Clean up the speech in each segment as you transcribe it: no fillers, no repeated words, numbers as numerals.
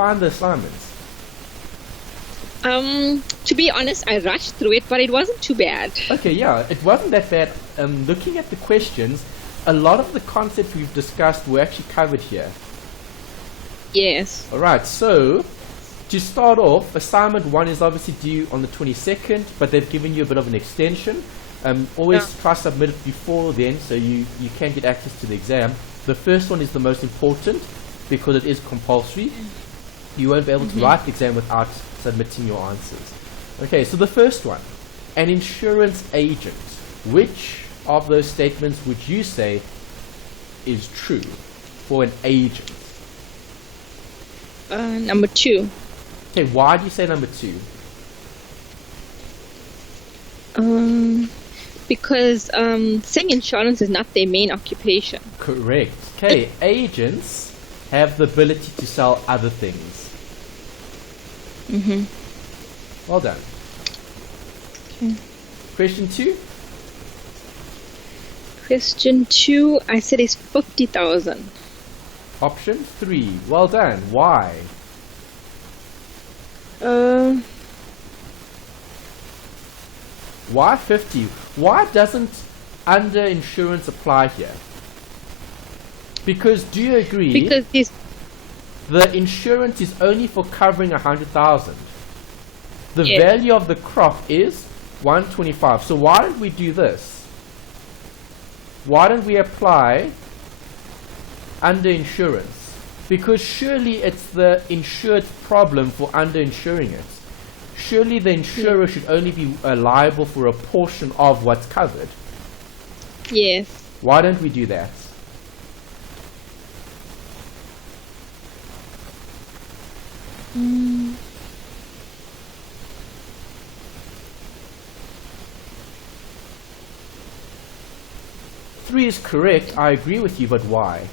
find the assignments? To be honest, I rushed through it, but it wasn't too bad. Okay, yeah, it wasn't that bad. Looking at the questions, a lot of the concepts we've discussed were actually covered here. Yes. Alright, so to start off, assignment 1 is obviously due on the 22nd, but they've given you a bit of an extension. Always try to submit it before then, so you can get access to the exam. The first one is the most important because it is compulsory. You won't be able to write the exam without submitting your answers. Okay, so the first one, an insurance agent. Which of those statements would you say is true for an agent? Number 2. Okay, why do you say number 2? Because selling insurance is not their main occupation. Correct. Okay, agents have the ability to sell other things. Well done. Okay. Question 2. Question 2, I said is 50,000. Option 3. Well done. Why? Why 50? Why doesn't underinsurance apply here? Because do you agree? Because this. The insurance is only for covering 100,000. The Yes. value of the crop is 125. So why don't we do this? Why don't we apply underinsurance? Because surely it's the insured's problem for underinsuring it. Surely the insurer should only be liable for a portion of what's covered. Yes. Why don't we do that? Three is correct. I agree with you, but why?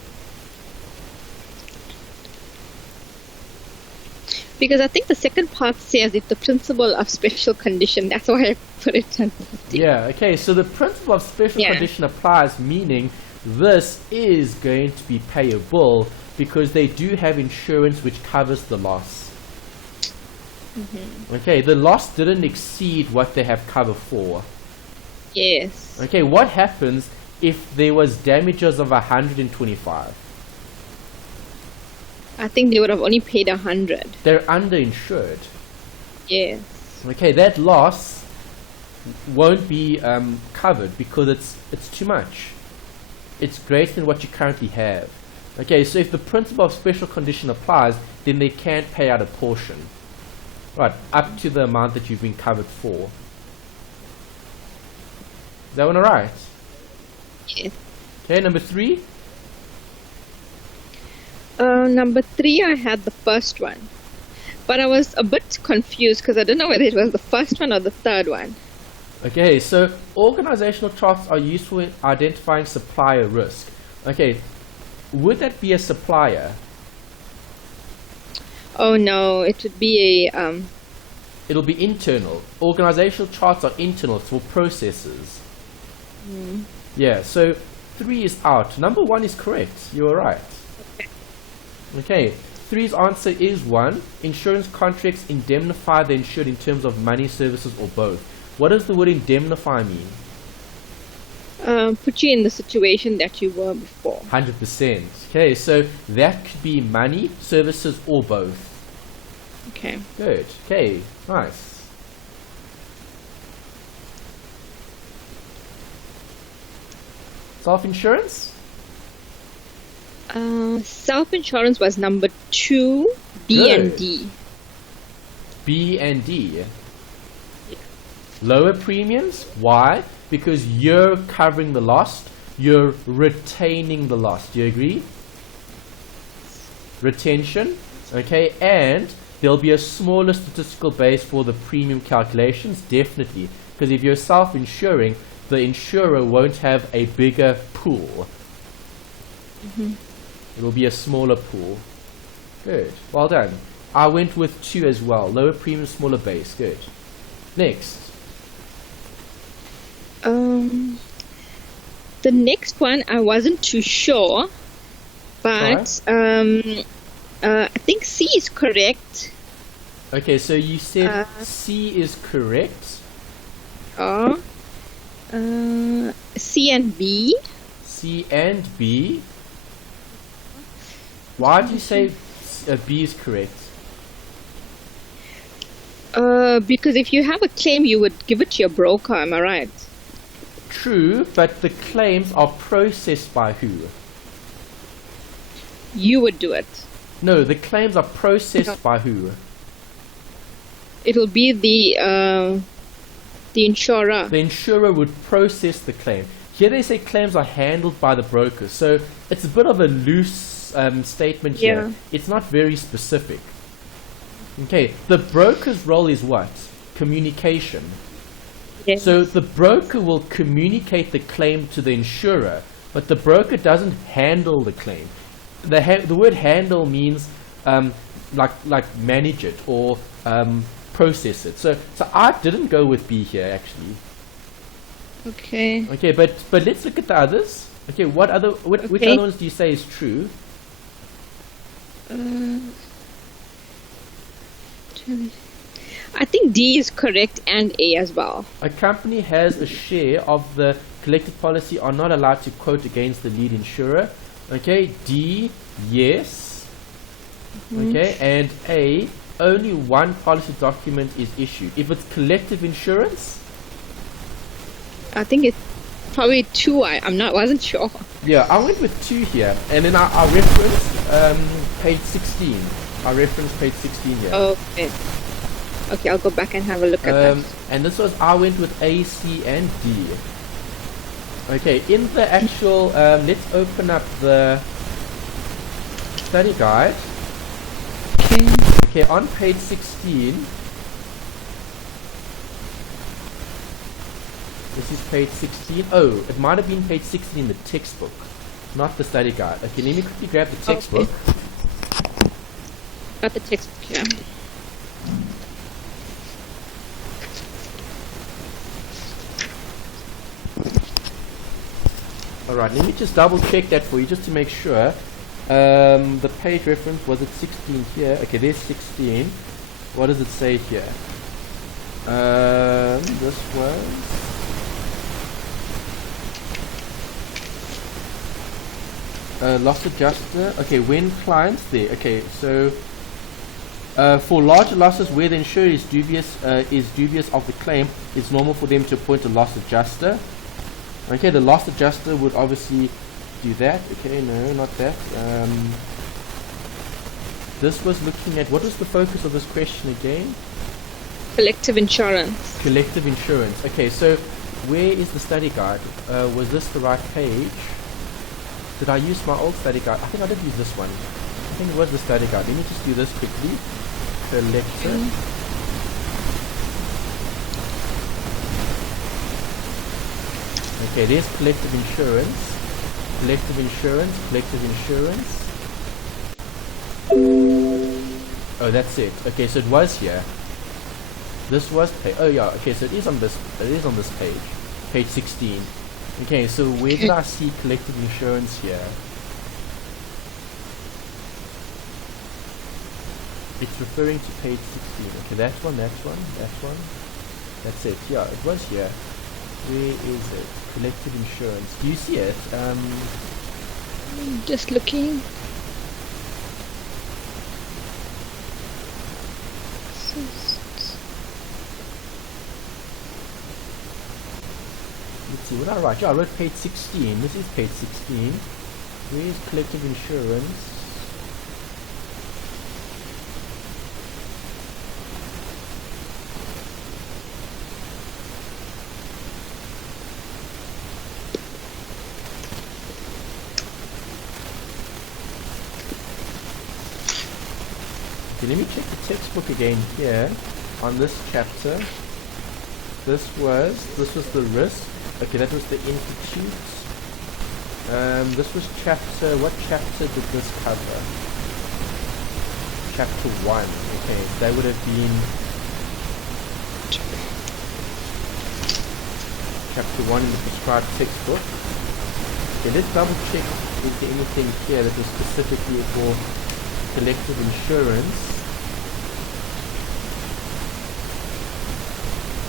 Because I think the second part says if the principle of special condition. That's why I put it on 50. Yeah, okay, so the principle of special condition applies, meaning this is going to be payable because they do have insurance which covers the loss. Okay, the loss didn't exceed what they have cover for. Yes. Okay, what happens if there was damages of 125? I think they would have only paid 100. They're underinsured. Yes. Okay, that loss won't be covered because it's too much. It's greater than what you currently have. Okay, so if the principle of special condition applies, then they can't pay out a portion. Right, up to the amount that you've been covered for. Is that one alright? Yes. Okay, number 3. Number 3, I had the first one. But I was a bit confused because I didn't know whether it was the first one or the third one. Okay, so organizational charts are useful in identifying supplier risk. Okay, would that be a supplier? Oh no, it would be a It'll be internal. Organizational charts are internal for processes. Yeah, so 3 is out. Number 1 is correct. You are right. Okay, 3's answer is 1. Insurance contracts indemnify the insured in terms of money, services, or both. What does the word indemnify mean? put you in the situation that you were before. 100%. Okay, so that could be money, services, or both. Okay. Good. Okay, nice. Self-insurance? Self-insurance was number 2, B and D. B and D. Lower premiums. Why? Because you're covering the loss. You're retaining the loss. Do you agree? Retention. Okay, and there'll be a smaller statistical base for the premium calculations. Definitely. Because if you're self-insuring, the insurer won't have a bigger pool. It will be a smaller pool. Good. Well done. I went with 2 as well. Lower premium, smaller base. Good. Next. The next one I wasn't too sure, but I think C is correct. Okay, so you said Uh, C is correct. Or C and B. C and B. Why do you say B is correct? Because if you have a claim, you would give it to your broker. Am I right? True, but the claims are processed by who? You would do it. No, the claims are processed by who? It'll be the insurer. The insurer would process the claim. Here they say claims are handled by the broker, so it's a bit of a loose statement here. Yeah. It's not very specific. Okay, the broker's role is what? Communication. Yes. So the broker will communicate the claim to the insurer, but the broker doesn't handle the claim. The word handle means like manage it or process it. So I didn't go with B here actually. Okay. Okay, but let's look at the others. Okay, which Okay. other ones do you say is true? I think D is correct and A as well. A company has a share of the collective policy are not allowed to quote against the lead insurer. Okay, D, yes. Okay, and A, only one policy document is issued. If it's collective insurance, I think it's probably 2. Wasn't sure. yeah, I went with 2 here, and then I referenced page 16. I referenced page 16 here. Okay. Okay, I'll go back and have a look at that. And this was, I went with A, C, and D. Okay, in the actual, let's open up the study guide. Okay. Okay, on page 16, this is page 16. Oh, it might have been page 16 in the textbook, not the study guide. Okay, let me quickly grab the textbook. Got the textbook here. Alright, let me just double check that for you just to make sure. The page reference, was it 16 here? Okay, there's 16. What does it say here? This was... loss adjuster. Okay, when clients there. Okay, so for larger losses where the insurer is dubious of the claim, it's normal for them to appoint a loss adjuster. Okay, the loss adjuster would obviously do that. Okay, no, not that. This was looking at, what was the focus of this question again? Collective insurance. Collective insurance. Okay, so where is the study guide? Was this the right page? Did I use my old study guide? I think I did use this one. I think it was the study guide. Let me just do this quickly. Collective. Okay, there's collective insurance. Collective insurance. Collective insurance. Oh, that's it. Okay, so it was here. This was oh yeah. Okay, so it is on this. It is on this page. Page 16. Okay, so where did I see collective insurance here? It's referring to page 16. Okay, that one, that one, that one. That's it. Yeah, it was here. Where is it? Collective insurance. Do you see it? Just looking. Let's see, what did I write? Yeah, I wrote page 16. This is page 16. Where is collective insurance? Okay, let me check the textbook again here on this chapter. This was the risk. Okay, that was the institute. This was chapter, what chapter did this cover? Chapter 1. Okay, that would have been chapter 1 in the prescribed textbook. Okay, let's double check is there anything here that was specifically for collective insurance.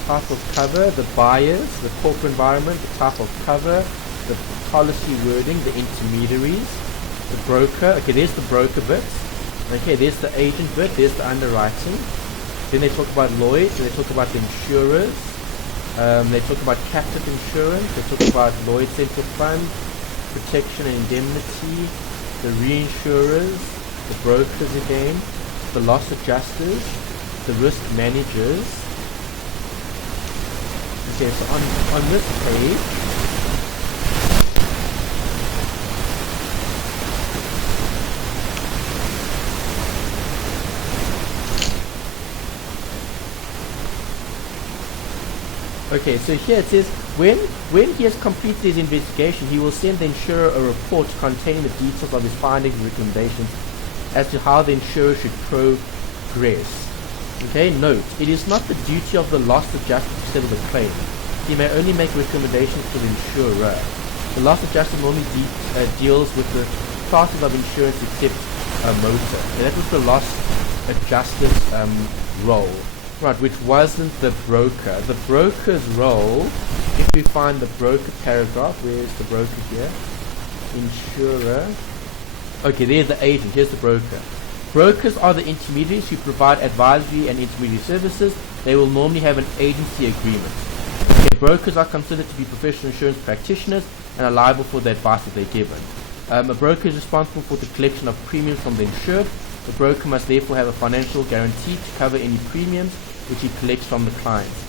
Type of cover, the buyers, the corporate environment, the type of cover, the policy wording, the intermediaries, the broker. Okay, there's the broker bit. Okay, there's the agent bit, there's the underwriting. Then they talk about Lloyd's, they talk about the insurers, they talk about captive insurance, they talk about Lloyd's Central Fund, protection and indemnity, the reinsurers, the brokers again, the loss adjusters, the risk managers. Okay, so on this page, okay, so here it says, when he has completed his investigation, he will send the insurer a report containing the details of his findings and recommendations as to how the insurer should progress. Okay, note, it is not the duty of the loss adjuster to settle the claim. He may only make recommendations to the insurer. The loss adjuster normally deals with the classes of insurance except motor. And that was the loss adjuster's role. Right, which wasn't the broker. The broker's role, if we find the broker paragraph, where's the broker here? Insurer. Okay, there's the agent, here's the broker. Brokers are the intermediaries who provide advisory and intermediary services. They will normally have an agency agreement. Okay, brokers are considered to be professional insurance practitioners and are liable for the advice that they're given. A broker is responsible for the collection of premiums from the insured. The broker must therefore have a financial guarantee to cover any premiums which he collects from the clients.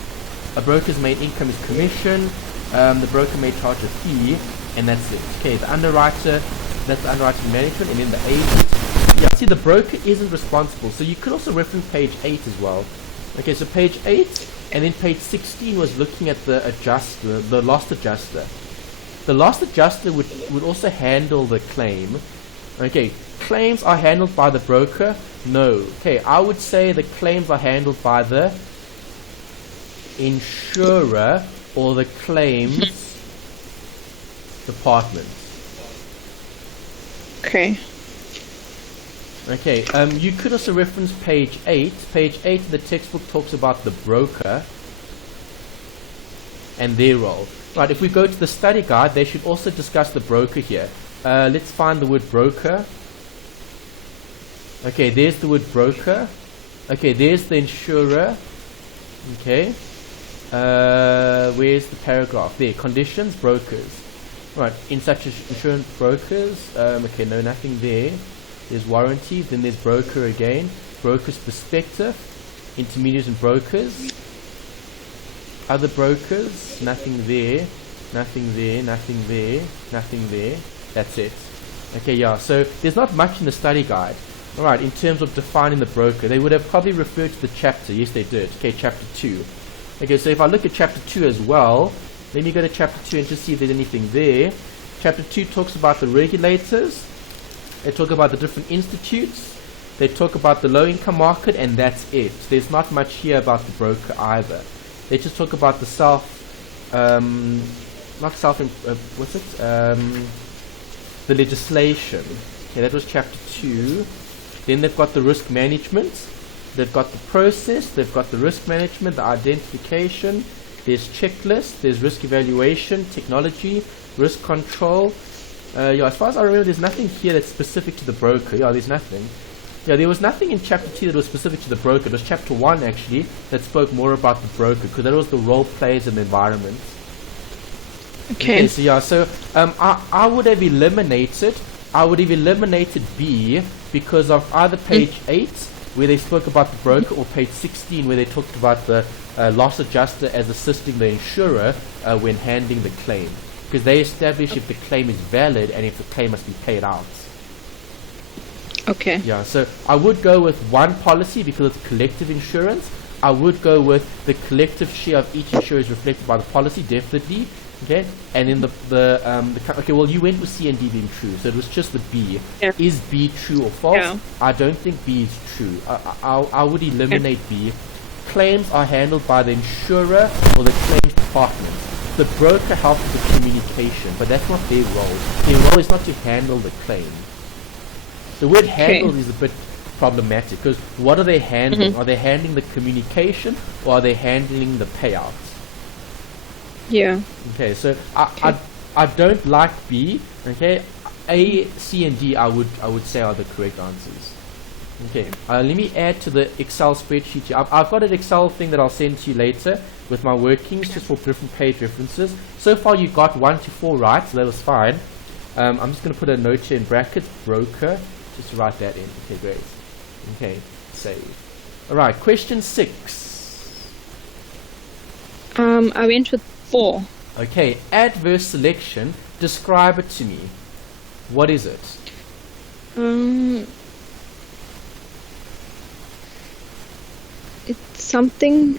A broker's main income is commission. The broker may charge a fee, and that's it. Okay, the underwriter, that's the underwriting management, and then the agent. Yeah, see, the broker isn't responsible. So you could also reference page 8 as well. Okay, so page 8 and then page 16 was looking at the adjuster, the loss adjuster. The loss adjuster would also handle the claim. Okay, claims are handled by the broker? No. Okay, I would say the claims are handled by the insurer or the claims department. Okay. Okay, you could also reference page 8. Page 8 of the textbook talks about the broker and their role. Right, if we go to the study guide, they should also discuss the broker here. Let's find the word broker. Okay, there's the word broker. Okay, there's the insurer. Okay. Where's the paragraph? There, conditions, brokers. Right, in such as insurance brokers. Okay, no, nothing there. There's warranty, then there's broker again. Broker's perspective. Intermediaries and brokers. Other brokers. Nothing there. Nothing there. Nothing there. Nothing there. That's it. Okay, yeah, so there's not much in the study guide. Alright, in terms of defining the broker, they would have probably referred to the chapter. Yes, they did. Okay, chapter 2. Okay, so if I look at chapter 2 as well, let me go to chapter 2 and just see if there's anything there. Chapter 2 talks about the regulators. They talk about the different institutes. They talk about the low-income market, and that's it. There's not much here about the broker either. They just talk about the the legislation. Okay, that was chapter 2. Then they've got the risk management. They've got the process. They've got the risk management, the identification. There's checklist. There's risk evaluation, technology, risk control. Yeah, as far as I remember, there's nothing here that's specific to the broker. Yeah, there's nothing. Yeah, there was nothing in chapter 2 that was specific to the broker. It was chapter 1, actually, that spoke more about the broker, because that was the role players and the environment. Okay. So yeah, so I would have eliminated B because of either page 8, where they spoke about the broker, or page 16, where they talked about the loss adjuster as assisting the insurer when handling the claim. Because they establish if the claim is valid and if the claim must be paid out. Okay. Yeah, so I would go with one policy because it's collective insurance. I would go with the collective share of each insurer is reflected by the policy, definitely. Okay, and then okay, well, you went with C and D being true, so it was just the B. Yeah. Is B true or false? Yeah. I don't think B is true. I would eliminate B. Claims are handled by the insurer or the claims department. The broker helps with the communication, but that's not their role. Their role is not to handle the claim. The word handle is a bit problematic, because what are they handling? Are they handling the communication, or are they handling the payouts? Yeah. Okay, so I don't like B. Okay, A, C, and D I would say are the correct answers. Okay, let me add to the Excel spreadsheet here. I've got an Excel thing that I'll send to you later with my workings just for different page references. So far you got 1 to 4 right, so that was fine. I'm just going to put a note here in brackets, broker, just to write that in. Okay, great. Okay, save. Alright, question 6. I went with 4. Okay, adverse selection, describe it to me. What is it? It's something.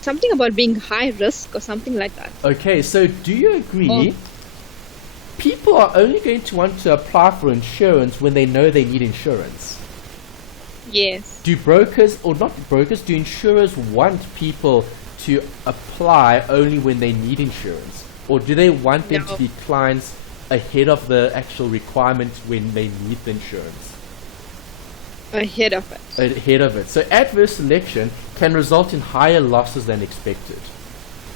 Something about being high risk or something like that. Okay, so do you agree? People are only going to want to apply for insurance when they know they need insurance. Yes. Do brokers, or not brokers, do insurers want people to apply only when they need insurance? Or do they want them to be clients ahead of the actual requirements when they need the insurance? Ahead of it. Ahead of it. So adverse selection can result in higher losses than expected.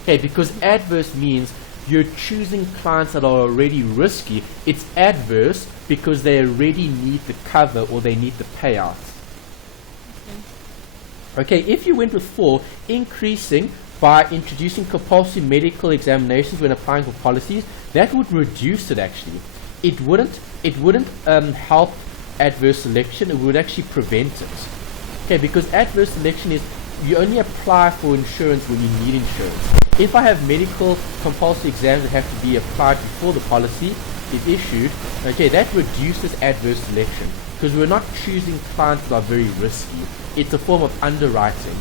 Okay, because adverse means you're choosing clients that are already risky. It's adverse because they already need the cover or they need the payout. Okay, if you went with 4, increasing by introducing compulsory medical examinations when applying for policies, that would reduce it actually. It wouldn't help adverse selection, it would actually prevent it. Okay, because adverse selection is you only apply for insurance when you need insurance. If I have medical compulsory exams that have to be applied before the policy is issued, okay, that reduces adverse selection because we're not choosing clients that are very risky. It's a form of underwriting.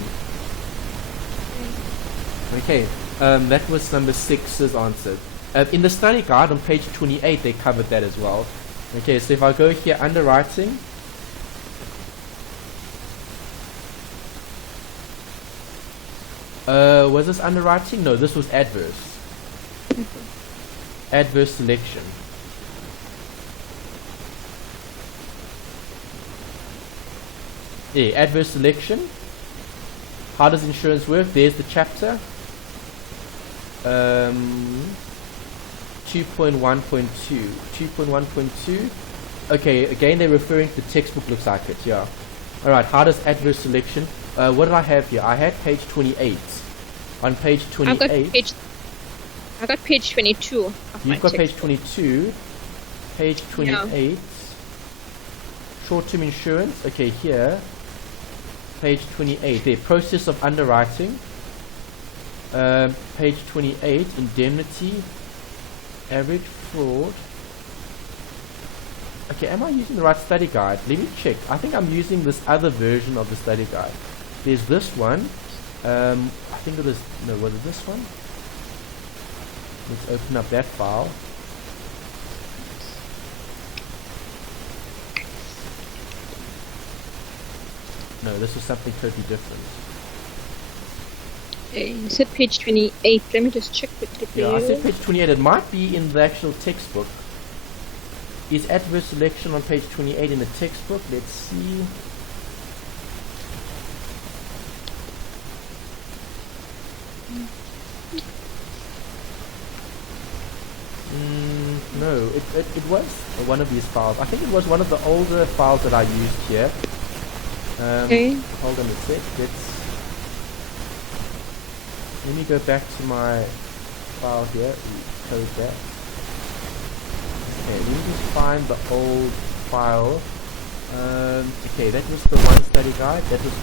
Okay, that was number 6's answer. In the study guide on page 28 they covered that as well. Okay, so if I go here, underwriting, was this underwriting? No, this was adverse. Adverse selection. Yeah, adverse selection. How does insurance work? There's the chapter. 2.1.2. 2.1.2. Okay, again they're referring to the textbook, looks like it, yeah. Alright, how does adverse selection, what did I have here? I had page 28. On page 28. I got page 22. You've got page 22. Page 28. Yeah. Short-term insurance. Okay, here. Page 28. There, process of underwriting. Page 28, indemnity. Average fraud. Okay, am I using the right study guide? Let me check. I think I'm using this other version of the study guide. There's this one. I think it was, no, was it this one? Let's open up that file. No, this was something totally different. You said page 28. Let me just check quickly. Yeah, I said page 28. It might be in the actual textbook. Is adverse selection on page 28 in the textbook? Let's see. No, it was one of these files. I think it was one of the older files that I used here. Okay. Hold on a sec. Let me go back to my file here. Close that. Okay, let me just find the old file. Okay, that was the one study guide. That was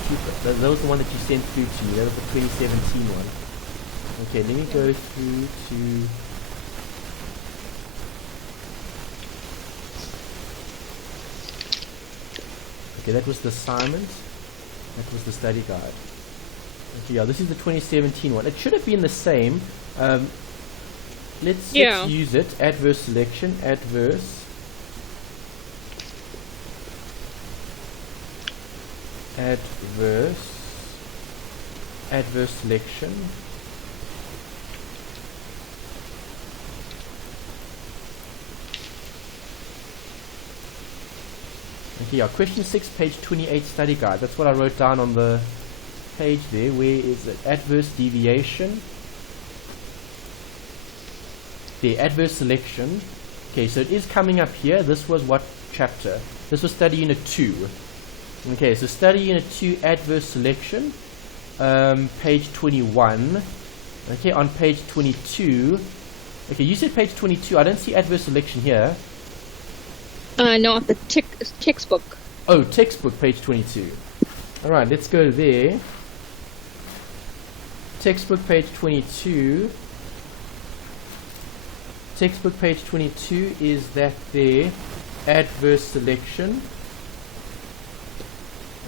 that was the one that you sent through to me. That was the 2017 one. Okay, let me go through to. Okay, that was the assignment. That was the study guide. Okay, yeah, this is the 2017 one. It should have been the same. Let's use it. Adverse selection. Adverse selection. Okay, yeah, question 6, page 28, study guide. That's what I wrote down on the page there. Where is it? Adverse deviation. The adverse selection. Okay, so it is coming up here. This was what chapter? This was study unit 2. Okay, so study unit 2, adverse selection, page 21. Okay, on page 22. Okay, you said page 22. I don't see adverse selection here. No, the textbook. Oh, textbook, page 22. Alright, let's go there. Textbook, page 22. Textbook, page 22, is that there? Adverse selection.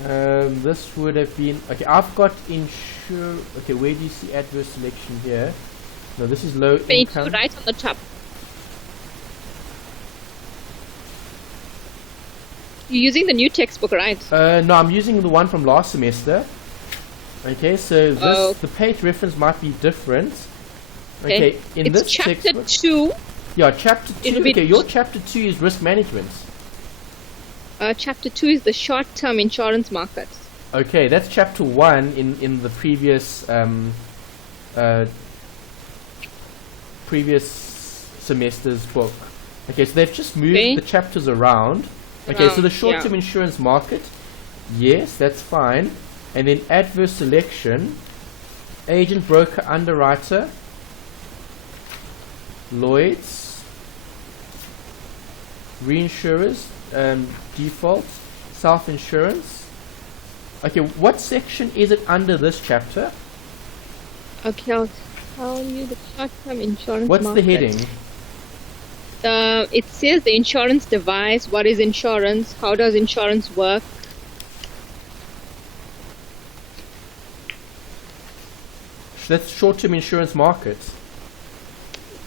This would have been... Okay, I've got insure... Okay, where do you see adverse selection here? No, this is low Page income. right on the top. You're using the new textbook, right? No, I'm using the one from last semester. Okay, so this, the page reference might be different. Okay, in it's this chapter textbook, 2. yeah, chapter 2. Okay, your chapter 2 is risk management. Chapter 2 is the short-term insurance market. Okay, that's chapter 1 in the previous previous semester's book. Okay, so they've just moved the chapters around. Okay, so the short-term insurance market, yes, that's fine. And then adverse selection, agent, broker, underwriter, Lloyd's, reinsurers, default, self-insurance. Okay, what section is it under this chapter? Okay, I'll tell you the short-term insurance What's market. the heading? It says the insurance device, what is insurance, how does insurance work. That's short-term insurance market.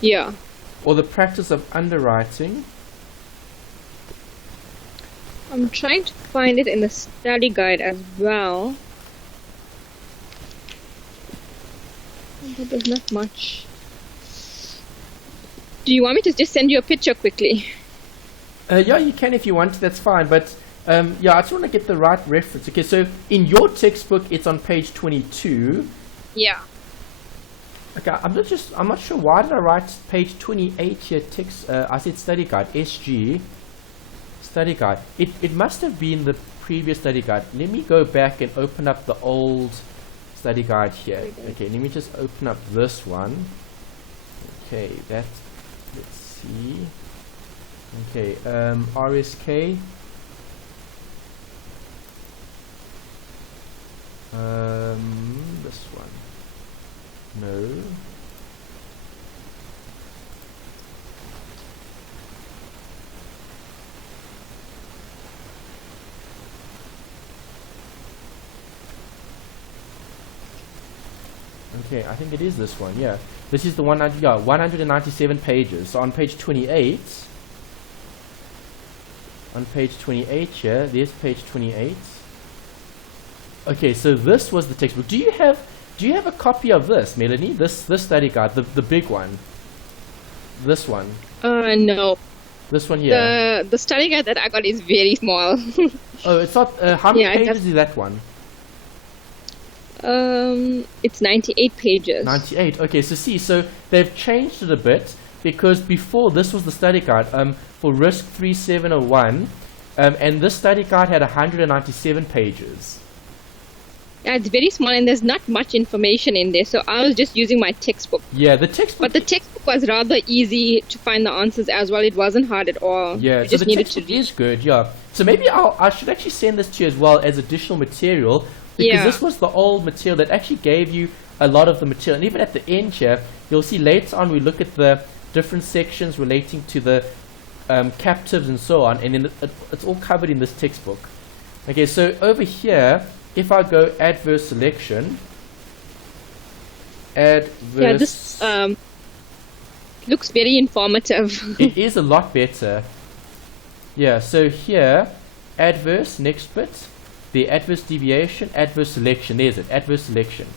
Yeah. Or the practice of underwriting. I'm trying to find it in the study guide as well. But there's not much. Do you want me to just send you a picture quickly? Yeah, you can if you want, that's fine. But yeah, I just want to get the right reference. Okay, so in your textbook, it's on page 22. Yeah. Okay, I'm not sure why did I write page 28 here. Text. I said study guide, SG. Study guide. It must have been the previous study guide. Let me go back and open up the old study guide here. Okay, let me just open up this one. Okay, that's, let's see. Okay, RSK. This one. No. Okay, I think it is this one, yeah. This is the 197 pages. So on page 28, here, there's page 28. Okay, so this was the textbook. Do you have a copy of this, Melanie? This study guide, the big one. This one. No. This one here. The study guide that I got is very small. Oh, it's not. How many pages is that one? It's 98 pages. 98. Okay, so they've changed it a bit because before this was the study guide for RSK3701, and this study guide had 197 pages. Yeah, it's very small and there's not much information in there, so I was just using my textbook. Yeah, the textbook. But the textbook was rather easy to find the answers as well. It wasn't hard at all. Yeah, you so just the needed textbook to is good. Yeah, so maybe I should actually send this to you as well as additional material because this was the old material that actually gave you a lot of the material. And even at the end here, you'll see later on we look at the different sections relating to the captives and so on, and then it's all covered in this textbook. Okay, so over here, if I go adverse selection, yeah, this looks very informative. It is a lot better. Yeah, so here, adverse, next bit, the adverse deviation, adverse selection, there's it, adverse selection.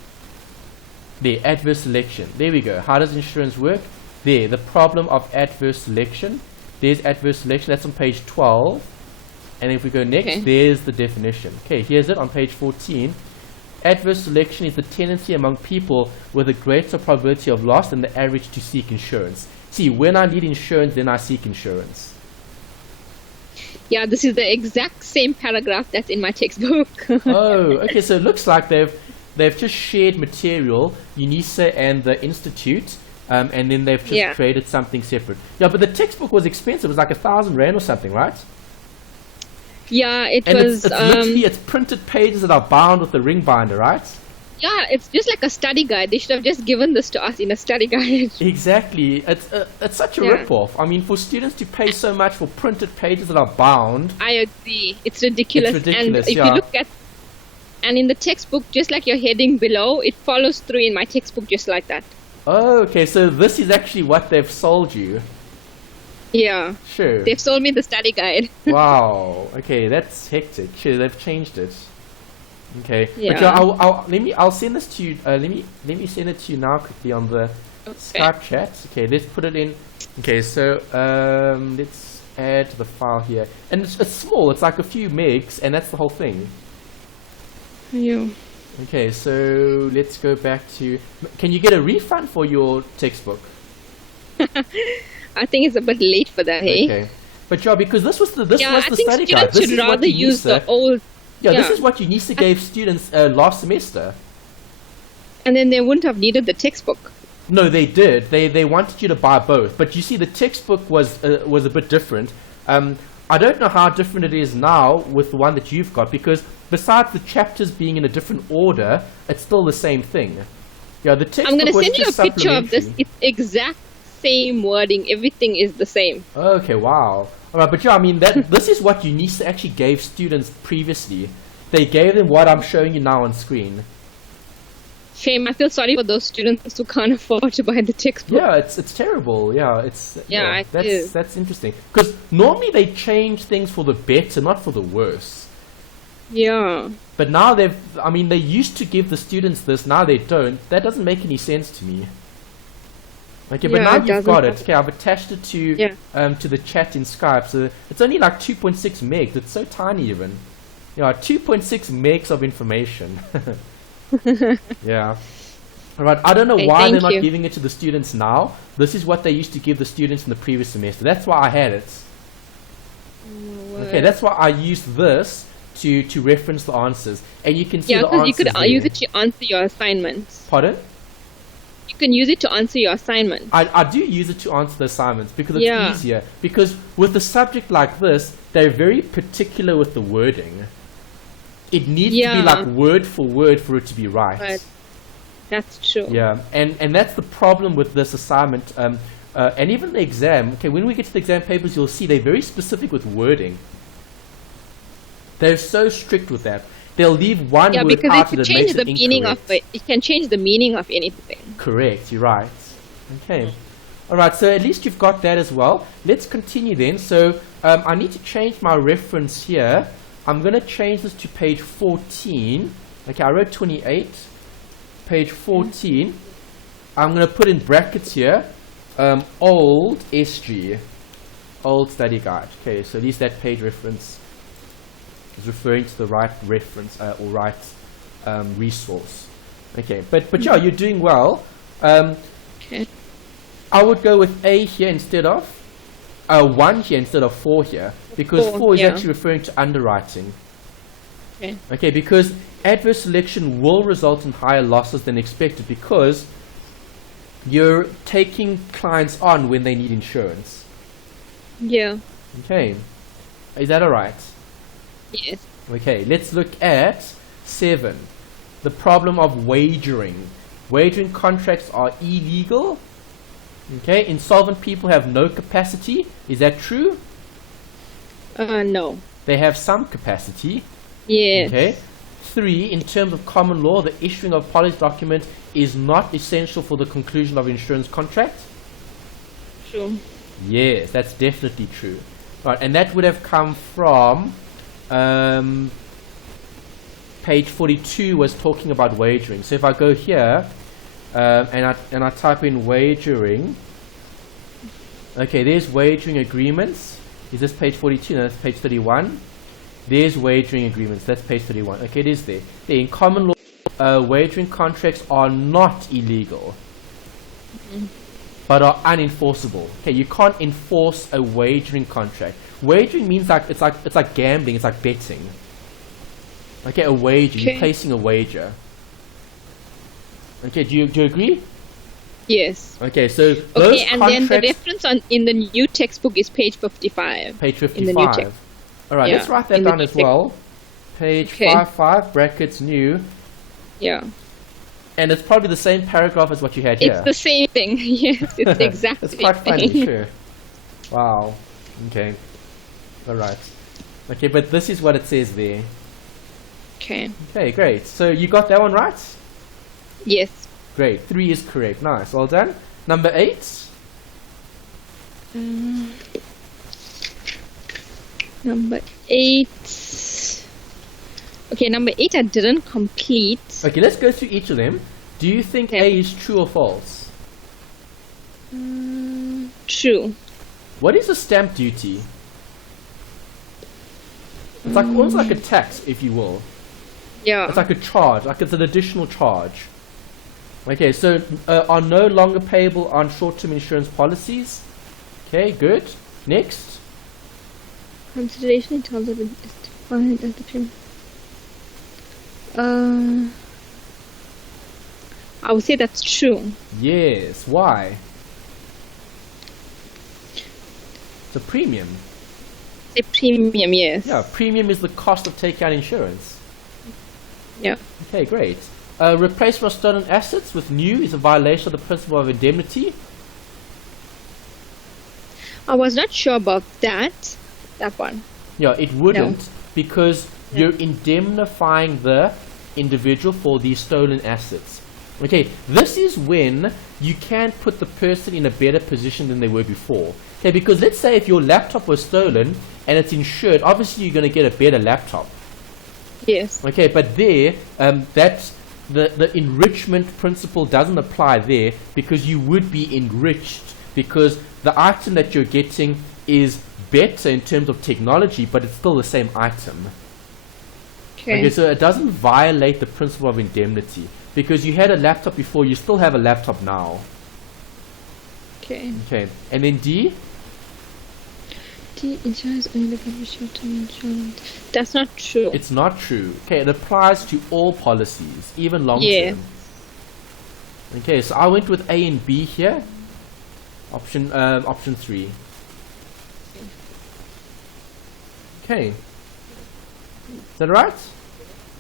There, adverse selection, there we go. How does insurance work? There, the problem of adverse selection. There's adverse selection, that's on page 12. And if we go next, Okay. there's the definition. Okay, here's it on page 14. Adverse selection is the tendency among people with a greater probability of loss than the average to seek insurance. See, when I need insurance, then I seek insurance. Yeah, this is the exact same paragraph that's in my textbook. Oh, okay, so it looks like they've just shared material, UNISA and the Institute, and then they've just created something separate. Yeah, but the textbook was expensive. It was like 1,000 Rand or something, right? Yeah, it And was. it's literally, it's printed pages that are bound with the ring binder, right? Yeah, it's just like a study guide. They should have just given this to us in a study guide. Exactly. It's such a rip-off. I mean, for students to pay so much for printed pages that are bound. I agree. It's ridiculous. It's ridiculous, and if you look at, and in the textbook, just like your heading below, it follows through in my textbook just like that. Oh, okay. So this is actually what they've sold you. Yeah. Sure. They've sold me the study guide. Wow. Okay, that's hectic. Sure, they've changed it. Okay. Yeah. But I'll send this to you. Let me send it to you now quickly on the Skype chat. Okay, let's put it in. Okay, so let's add the file here, and it's small. It's like a few megs, and that's the whole thing. Yeah. Okay, so let's go back to. Can you get a refund for your textbook? I think it's a bit late for that, hey? Okay, but yeah, because this was the study guide. I think students This should is what rather use the old. Yeah, this is what UNISA gave students last semester. And then they wouldn't have needed the textbook. No, they did. They wanted you to buy both, but you see, the textbook was a bit different. I don't know how different it is now with the one that you've got, because besides the chapters being in a different order, it's still the same thing. Yeah, the textbook I'm going to was send you a just picture of this. supplementary. It's exact same wording. Everything is the same. Okay, wow. All right, but yeah, I mean, this is what UNISA actually gave students previously. They gave them what I'm showing you now on screen. Shame. I feel sorry for those students who can't afford to buy the textbook. Yeah, it's terrible. Yeah, that's interesting, because normally they change things for the better, not for the worse. Yeah. But now they used to give the students this, now they don't. That doesn't make any sense to me. Okay, but now you've got it. Okay, I've attached it to the chat in Skype. So it's only like 2.6 megs. It's so tiny even. Yeah, 2.6 megs of information. Yeah. All right. I don't know why they're not giving it to the students now. This is what they used to give the students in the previous semester. That's why I had it. Okay, that's why I used this to reference the answers, and you can see the answers. Yeah, because you could use it to answer your assignments. Pardon? You can use it to answer your assignments. I do use it to answer the assignments because it's easier. Because with a subject like this, they're very particular with the wording. It needs to be like word for word for it to be right. That's true. Yeah, and that's the problem with this assignment. And even the exam. Okay, when we get to the exam papers, you'll see they're very specific with wording. They're so strict with that. They'll leave one word out that makes it incorrect. It can change the meaning of anything. Correct, you're right. Okay. Alright, so at least you've got that as well. Let's continue then. So I need to change my reference here. I'm going to change this to page 14. Okay, I wrote 28. Page 14. I'm going to put in brackets here. Old SG. Old study guide. Okay, so at least that page reference is referring to the right reference or right resource. Okay, but yeah, you're doing well. Okay. I would go with A here instead of 1 here instead of 4 here, because 4 is actually referring to underwriting. Okay. Okay, because adverse selection will result in higher losses than expected because you're taking clients on when they need insurance. Yeah. Okay, is that alright? Yes. Okay, let's look at 7. The problem of wagering. Wagering contracts are illegal. Okay, insolvent people have no capacity. Is that true? No. They have some capacity. Yes. Okay. 3, in terms of common law, the issuing of policy document is not essential for the conclusion of insurance contract. True. Yes, that's definitely true. Right, and that would have come from page 42 was talking about wagering. So if I go here and I type in wagering, okay, there's wagering agreements. Is this page 42? No, that's page 31. There's wagering agreements. That's page 31. Okay, it is there. In common law, wagering contracts are not illegal, but are unenforceable. Okay, you can't enforce a wagering contract. Wagering means it's like gambling. It's like betting. Okay, a wager. Okay. You're placing a wager. Okay, do you agree? Yes. Okay, so those Okay, and then the contracts- reference in the new textbook is page 55. Page In the new 55. text. Alright, Yeah, let's write that in the down new as text. well. Page Okay. 55, brackets new. Yeah. And it's probably the same paragraph as what you had here. It's the same thing. Yes, it's exactly It's quite funny, same. sure. Wow. Okay. Alright. Okay, but this is what it says there. Okay. Okay, great. So you got that one right? Yes. Great. 3 is correct. Nice. Well done. Number 8. Number 8. Okay, number 8 I didn't complete. Okay, let's go through each of them. Do you think Okay. A is true or false? True. What is a stamp duty? It's like almost like a tax, if you will. Yeah. It's like a charge, like it's an additional charge. Okay, so are no longer payable on short-term insurance policies. Okay, good. Next. Consideration in terms of it is defined as the premium. I would say that's true. Yes. Why? It's a premium. Say premium, yes. Yeah, premium is the cost of taking out insurance. Yeah. Okay, great. Replacement of stolen assets with new is a violation of the principle of indemnity. I was not sure about that. That one. Yeah, it wouldn't No. because you're indemnifying the individual for these stolen assets. Okay, this is when you can put the person in a better position than they were before. Okay, because let's say if your laptop was stolen and it's insured, obviously you're going to get a better laptop. Yes. Okay, but there, that's the enrichment principle doesn't apply there because you would be enriched because the item that you're getting is better in terms of technology, but it's still the same item. Okay, so it doesn't violate the principle of indemnity because you had a laptop before, you still have a laptop now. Okay. Okay, and then D? D insurance only for short-term insurance. That's not true. It's not true. Okay, it applies to all policies, even long Yeah. term. Okay, so I went with A and B here. Option 3. Okay. Is that right?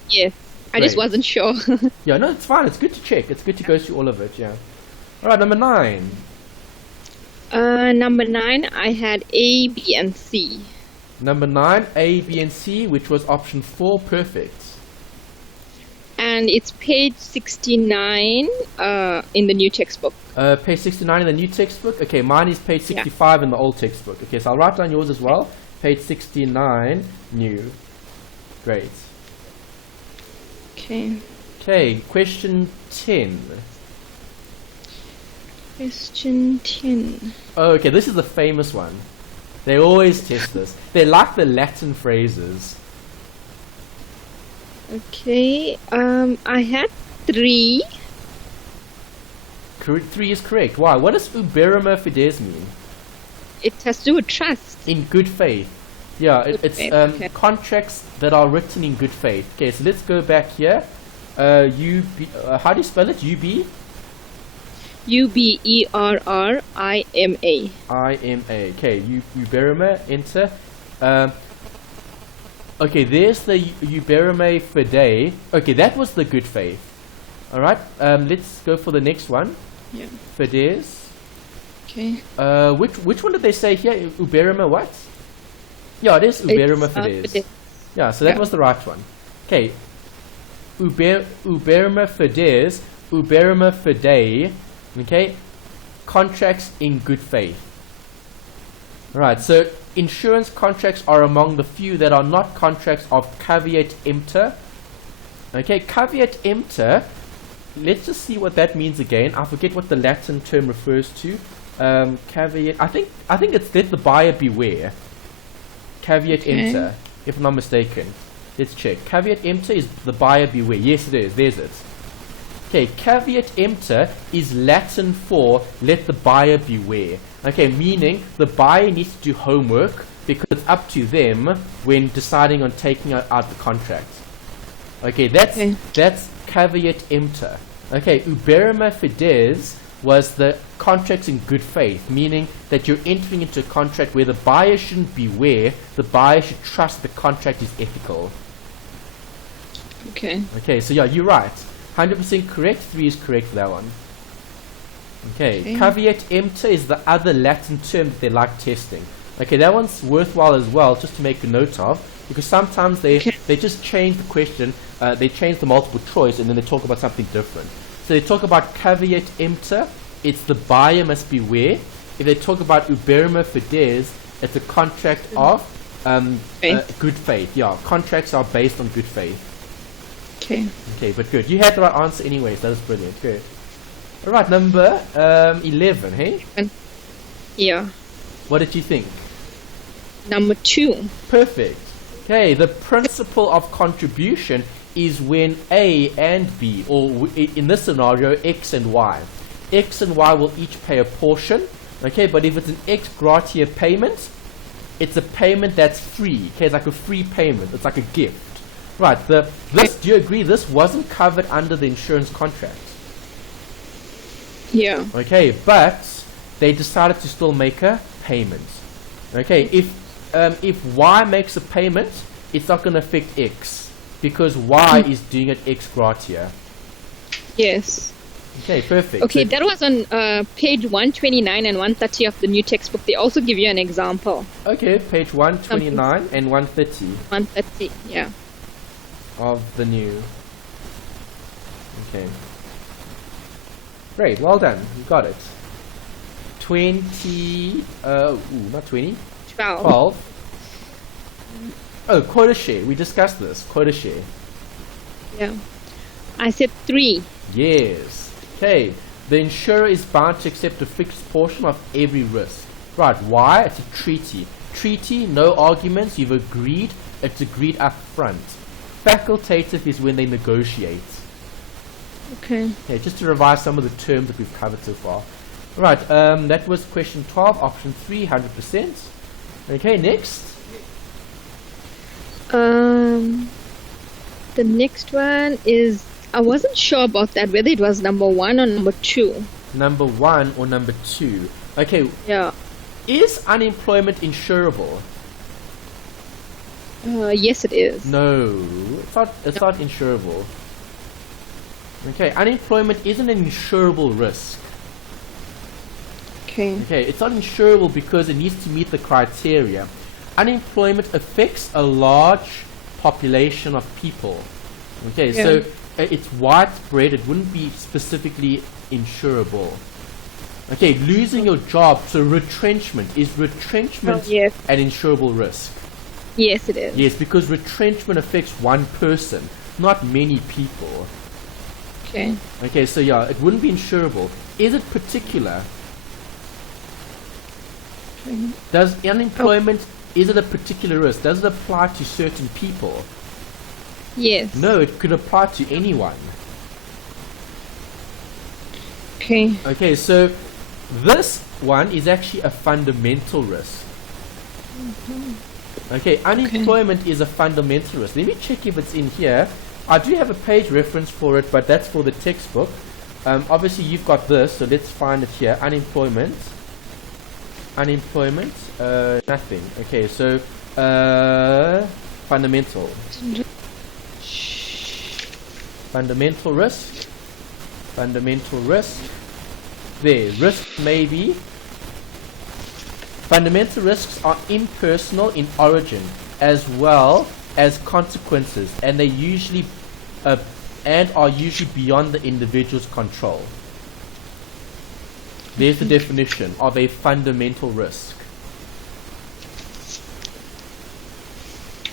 Yes. I just Great. wasn't sure. Yeah, no, it's fine. It's good to check. It's good to go through all of it, yeah. Alright, number 9. Number 9, I had A, B, and C. Number 9, A, B, and C, which was option 4, perfect. And it's page 69 in the new textbook. Page 69 in the new textbook. Okay, mine is page 65 in the old textbook. Okay, so I'll write down yours as well. Page 69, new. Great. Okay. Okay, question 10. Question 10. Oh, okay, this is the famous one. They always test this. They like the Latin phrases. Okay. I had 3. 3 is correct. Why? What does uberima fides mean? It has to do with trust. In good faith. Yeah, it's faith, okay. contracts that are written in good faith. Okay, so let's go back here. How do you spell it? UB? Uberrima. IMA. Okay, uberima, enter. Okay, there's the uberima fide. Okay, that was the good faith. Alright, let's go for the next one. Yeah. Fides. Okay. Which one did they say here? Uberima what? Yeah, it is uberima fides. Fides. Yeah, so that Yeah. was the right one. Okay. Uberima fides, uberima fide. Okay, contracts in good faith. Right, so insurance contracts are among the few that are not contracts of caveat emptor. Okay, caveat emptor, let's just see what that means again. I forget what the Latin term refers to. Caveat, I think it's let the buyer beware. Caveat emptor. if I'm not mistaken. Let's check. Caveat emptor is the buyer beware. Yes, it is. There's it. Okay, caveat emptor is Latin for let the buyer beware. Okay, meaning the buyer needs to do homework because it's up to them when deciding on taking out the contract. Okay, that's caveat emptor. Okay, uberima fides was the contracts in good faith, meaning that you're entering into a contract where the buyer shouldn't beware, the buyer should trust the contract is ethical. Okay. Okay, so yeah, you're right. 100% correct. 3 is correct for that one. Okay, caveat emptor is the other Latin term that they like testing. Okay, that one's worthwhile as well, just to make a note of, because sometimes they just change the question, they change the multiple choice, and then they talk about something different. So they talk about caveat emptor, it's the buyer must beware. If they talk about uberima fides, it's a contract of good faith. Yeah, contracts are based on good faith. Okay, but good. You had the right answer anyways. That was brilliant. Good. All right, number 11, hey? Yeah. What did you think? Number 2. Perfect. Okay, the principle of contribution is when A and B, or in this scenario, X and Y. X and Y will each pay a portion. Okay, but if it's an ex gratia payment, it's a payment that's free. Okay, it's like a free payment. It's like a gift. Right, do you agree this wasn't covered under the insurance contract? Yeah. Okay, but they decided to still make a payment. Okay, if Y makes a payment, it's not going to affect X because Y is doing it ex gratia. Yes. Okay, perfect. Okay, so that was on page 129 and 130 of the new textbook. They also give you an example. Okay, page 129 and 130. 130, yeah. Of the new. Okay. Great, well done. You got it. 20. Not 20. 12. Oh, quota share. We discussed this. Quota share. Yeah. I said 3. Yes. Okay. The insurer is bound to accept a fixed portion of every risk. Right. Why? It's a treaty. Treaty, no arguments. You've agreed. It's agreed up front. Facultative is when they negotiate. Okay. Okay, just to revise some of the terms that we've covered so far. Right, that was question 12, option 3, 100%. Okay, next. The next one is, I wasn't sure about that, whether it was number 1 or number 2. Number 1 or number 2. Okay. Yeah. Is unemployment insurable? Yes, it is. No, it's not insurable. Okay, unemployment isn't an insurable risk. Okay, it's not insurable because it needs to meet the criteria. Unemployment affects a large population of people. Okay, so it's widespread. It wouldn't be specifically insurable. Okay, losing your job, so retrenchment. Is retrenchment an insurable risk? Yes, it is. Yes, because retrenchment affects one person, not many people. Okay. Okay, so yeah, it wouldn't be insurable. Is it particular? Does unemployment, is it a particular risk? Does it apply to certain people? Yes. No, it could apply to anyone. Okay. Okay, so this one is actually a fundamental risk. Okay, unemployment is a fundamental risk. Let me check if it's in here. I do have a page reference for it, but that's for the textbook. Obviously, you've got this, so let's find it here. Unemployment. Nothing. Okay, so fundamental. Fundamental risk. There, risk may be. Fundamental risks are impersonal in origin as well as consequences, and they usually are usually beyond the individual's control. There's the definition of a fundamental risk.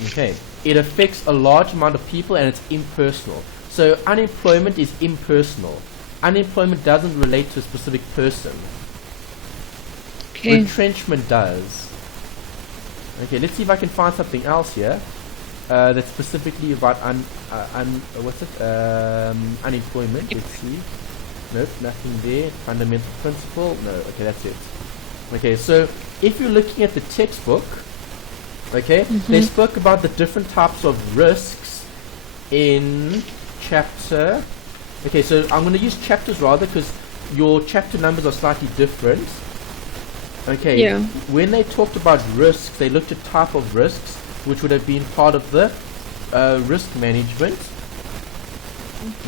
Okay, it affects a large amount of people and it's impersonal. So unemployment is impersonal. Unemployment doesn't relate to a specific person. Okay. Retrenchment does. Okay, let's see if I can find something else here. that's specifically about unemployment. Let's see. Nope, nothing there. Fundamental principle. No. Okay, that's it. Okay, so if you're looking at the textbook, okay, they spoke about the different types of risks in chapter. Okay, so I'm going to use chapters rather because your chapter numbers are slightly different. Okay, Yeah. when they talked about risks, they looked at type of risks, which would have been part of the risk management.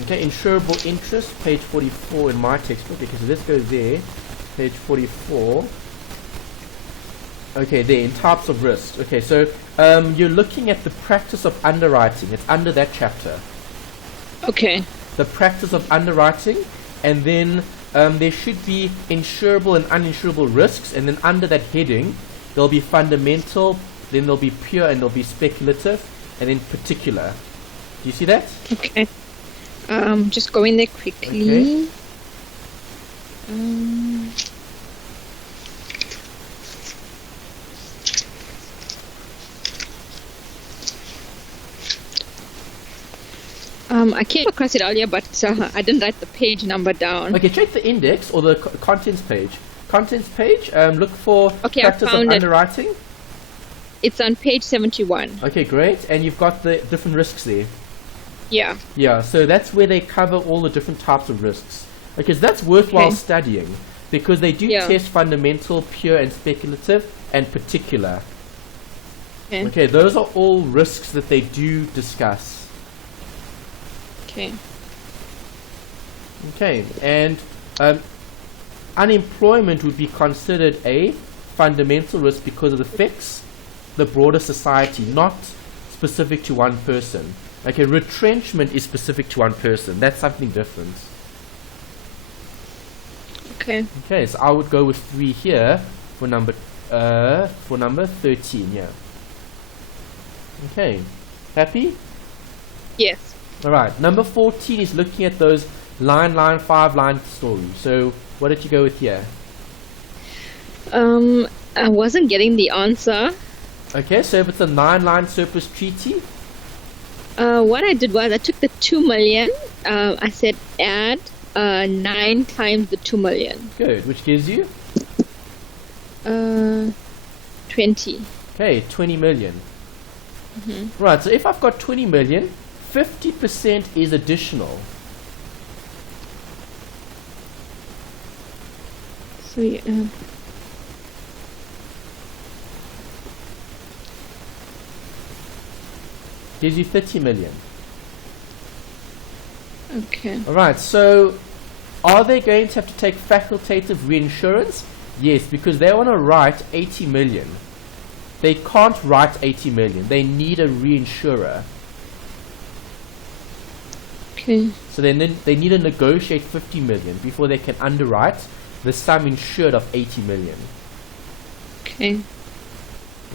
Okay, insurable interest, page 44 in my textbook. Okay, so let's go there, page 44. Okay, there, in types of risks. Okay, so you're looking at the practice of underwriting. It's under that chapter. Okay. The practice of underwriting, and then there should be insurable and uninsurable risks, and then under that heading, there'll be fundamental, then there'll be pure, and there'll be speculative, and then particular. Do you see that? Okay. Just go in there quickly. Okay. I came across it earlier, but I didn't write the page number down. Okay, check the index or the contents page. Contents page, look for Okay, I practice of found it. underwriting. It's on page 71. Okay, great. And you've got the different risks there. Yeah. Yeah, so that's where they cover all the different types of risks. Okay, so that's worthwhile Okay. studying because they do Yeah. test fundamental, pure, and speculative, and particular. Okay. Okay, those are all risks that they do discuss. Okay. Okay, and unemployment would be considered a fundamental risk because it affects the broader society, not specific to one person. Okay, retrenchment is specific to one person. That's something different. Okay. Okay, so I would go with 3 here for number 13. Yeah. Okay, happy? Yes. All right. Number 14 is looking at those line, 5-line stories. So what did you go with here? I wasn't getting the answer. Okay, so if it's a 9-line surplus treaty, What I did was I took the 2 million. I said add 9 times the 2 million. good, which gives you 20. okay 20 million. Right. So if I've got 20 million, 50% is additional. So yeah. Gives you 30 million. Okay. Alright, so are they going to have to take facultative reinsurance? Yes, because they want to write 80 million. They can't write 80 million. They need a reinsurer. Okay. So they need to negotiate 50 million before they can underwrite the sum insured of 80 million. Okay.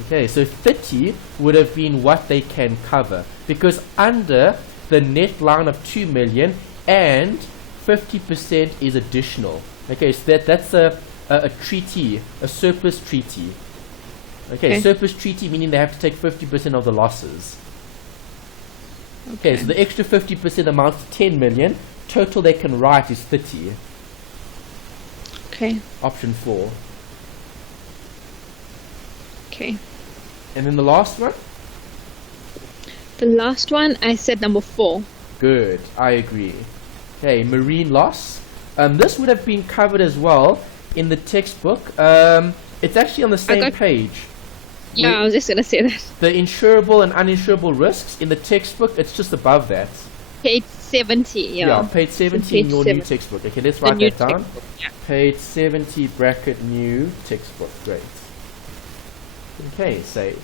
Okay, so 30 would have been what they can cover because under the net line of 2 million and 50% is additional. Okay, so that's a treaty, a surplus treaty. Okay, surplus treaty meaning they have to take 50% of the losses. Okay, so the extra 50% amounts to 10 million. Total they can write is 30. Okay. Option 4. Okay. And then the last one? The last one, I said number 4. Good, I agree. Okay, marine loss. This would have been covered as well in the textbook. It's actually on the same page. Yeah, I was just gonna say that. The insurable and uninsurable risks in the textbook, it's just above that. Page 70, yeah. Yeah, page 70 in Page your 70. new textbook. Okay, let's The write new that down. textbook, yeah. Page 70 bracket new textbook. Great. Okay, save.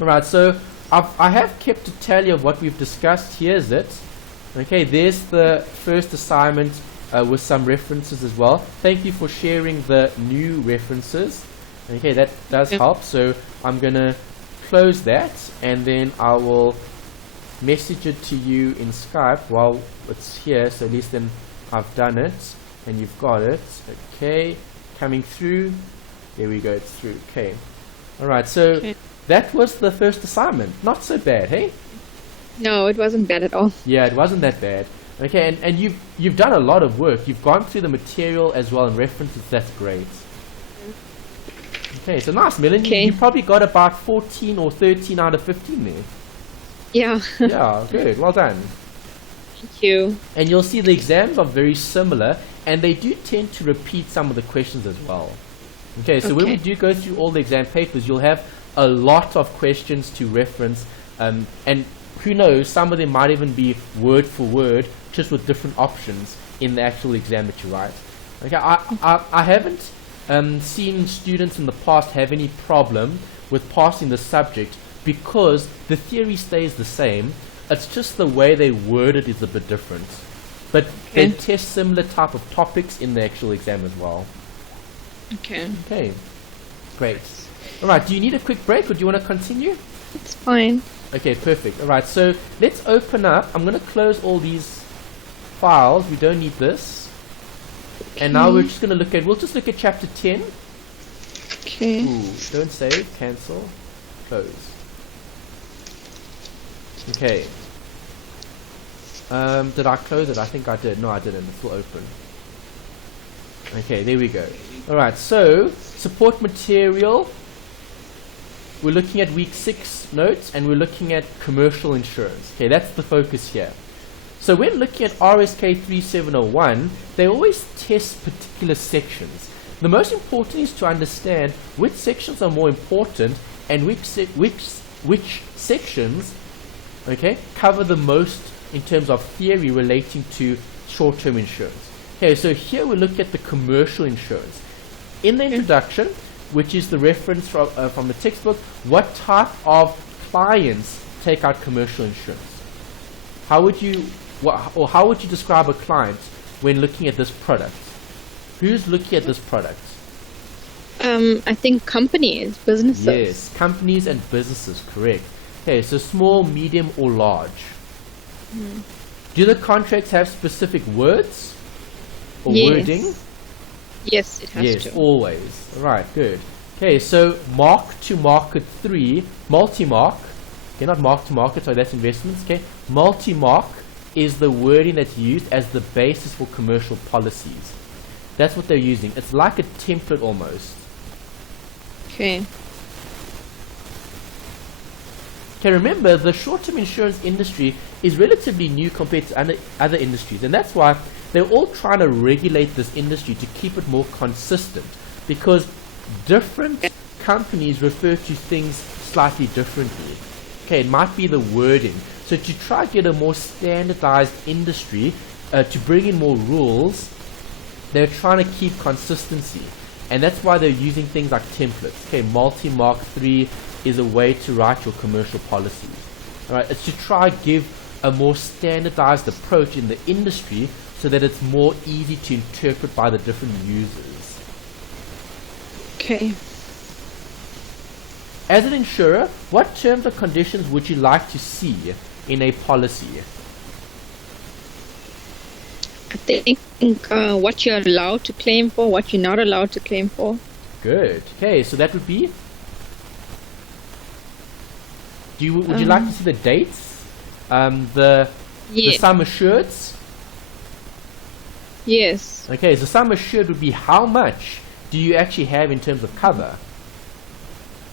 Alright, so I have kept a tally of what we've discussed. Here's it. Okay, there's the first assignment with some references as well. Thank you for sharing the new references. Okay, that does help. So I'm going to close that and then I will message it to you in Skype while it's here. So at least then I've done it and you've got it. Okay, coming through. There we go, it's through. Okay. Alright, so that was the first assignment. Not so bad, hey? No, it wasn't bad at all. Yeah, it wasn't that bad. Okay, and you've done a lot of work. You've gone through the material as well and references. That's great. Okay, so nice, Melanie. Okay. You probably got about 14 or 13 out of 15 there. Yeah. Yeah, good. Well done. Thank you. And you'll see the exams are very similar, and they do tend to repeat some of the questions as well. Okay, so when we do go through all the exam papers, you'll have a lot of questions to reference, and who knows, some of them might even be word for word, just with different options in the actual exam that you write. Okay, I haven't seen students in the past have any problem with passing the subject because the theory stays the same. It's just the way they word it is a bit different. But they test similar type of topics in the actual exam as well. Okay. Okay, great. Alright, do you need a quick break or do you want to continue? It's fine. Okay, perfect. Alright, so let's open up. I'm going to close all these files. We don't need this. And now we're just going to look at, we'll just look at chapter 10. Okay. Ooh, don't save, cancel, close. Okay. Did I close it? I think I did. No, I didn't. It's still open. Okay, there we go. Alright, so support material. We're looking at week 6 notes and we're looking at commercial insurance. Okay, that's the focus here. So when looking at RSK3701, they always test particular sections. The most important is to understand which sections are more important and which sections, okay, cover the most in terms of theory relating to short-term insurance. Okay, so here we look at the commercial insurance. In the introduction, which is the reference from the textbook, what type of clients take out commercial insurance? How would you describe a client when looking at this product? Who's looking at this product? I think companies, businesses. Yes, companies and businesses, correct. Okay, so small, medium, or large. Do the contracts have specific words or wording? Yes, it has to. Yes, always. Right, good. Okay, so mark to market 3, multi-mark. Okay, not mark to market, sorry, that's investments. Okay, multi-mark is the wording that's used as the basis for commercial policies. That's what they're using. It's like a template almost. Okay. Okay, remember, the short-term insurance industry is relatively new compared to other industries, and that's why they're all trying to regulate this industry to keep it more consistent, because different companies refer to things slightly differently. Okay, it might be the wording. So to try to get a more standardized industry, to bring in more rules, they're trying to keep consistency. And that's why they're using things like templates. Okay, multi-mark 3 is a way to write your commercial policies. Alright, it's to try give a more standardized approach in the industry so that it's more easy to interpret by the different users. Okay. As an insurer, what terms or conditions would you like to see in a policy? I think what you're allowed to claim for, what you're not allowed to claim for. Good. Okay, so that would be. Would you like to see the dates? The sum assureds? Yes. Okay, so sum assured would be how much do you actually have in terms of cover?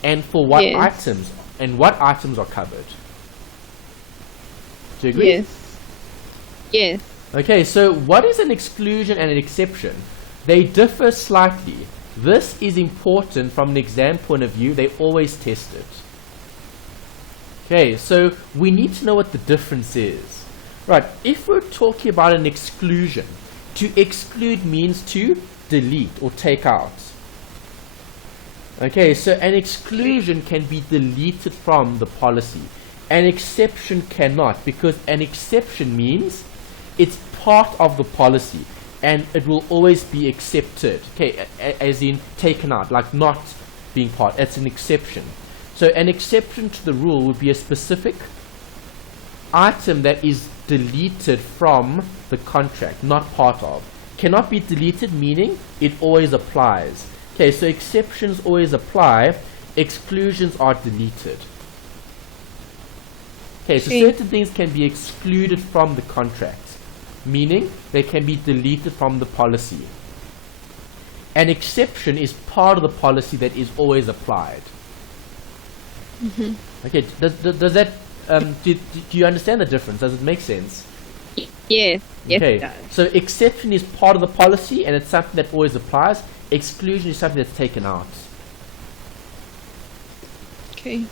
And for what items? And what items are covered? Do you agree? Yes. Yes. Okay, so what is an exclusion and an exception? They differ slightly. This is important from an exam point of view. They always test it. Okay, so we need to know what the difference is. Right, if we're talking about an exclusion, to exclude means to delete or take out. Okay, so an exclusion can be deleted from the policy. An exception cannot, because an exception means it's part of the policy and it will always be accepted. Okay, as in taken out, like not being part. It's an exception. So an exception to the rule would be a specific item that is deleted from the contract, not part of. Cannot be deleted, meaning it always applies. Okay, so exceptions always apply Exclusions are deleted. Okay, so Okay. certain things can be excluded from the contract, meaning they can be deleted from the policy. An exception is part of the policy that is always applied. Okay, does that do you understand the difference? Does it make sense? Yes, yes, Okay, it does. so exception is part of the policy and it's something that always applies. Exclusion is something that's taken out. Okay.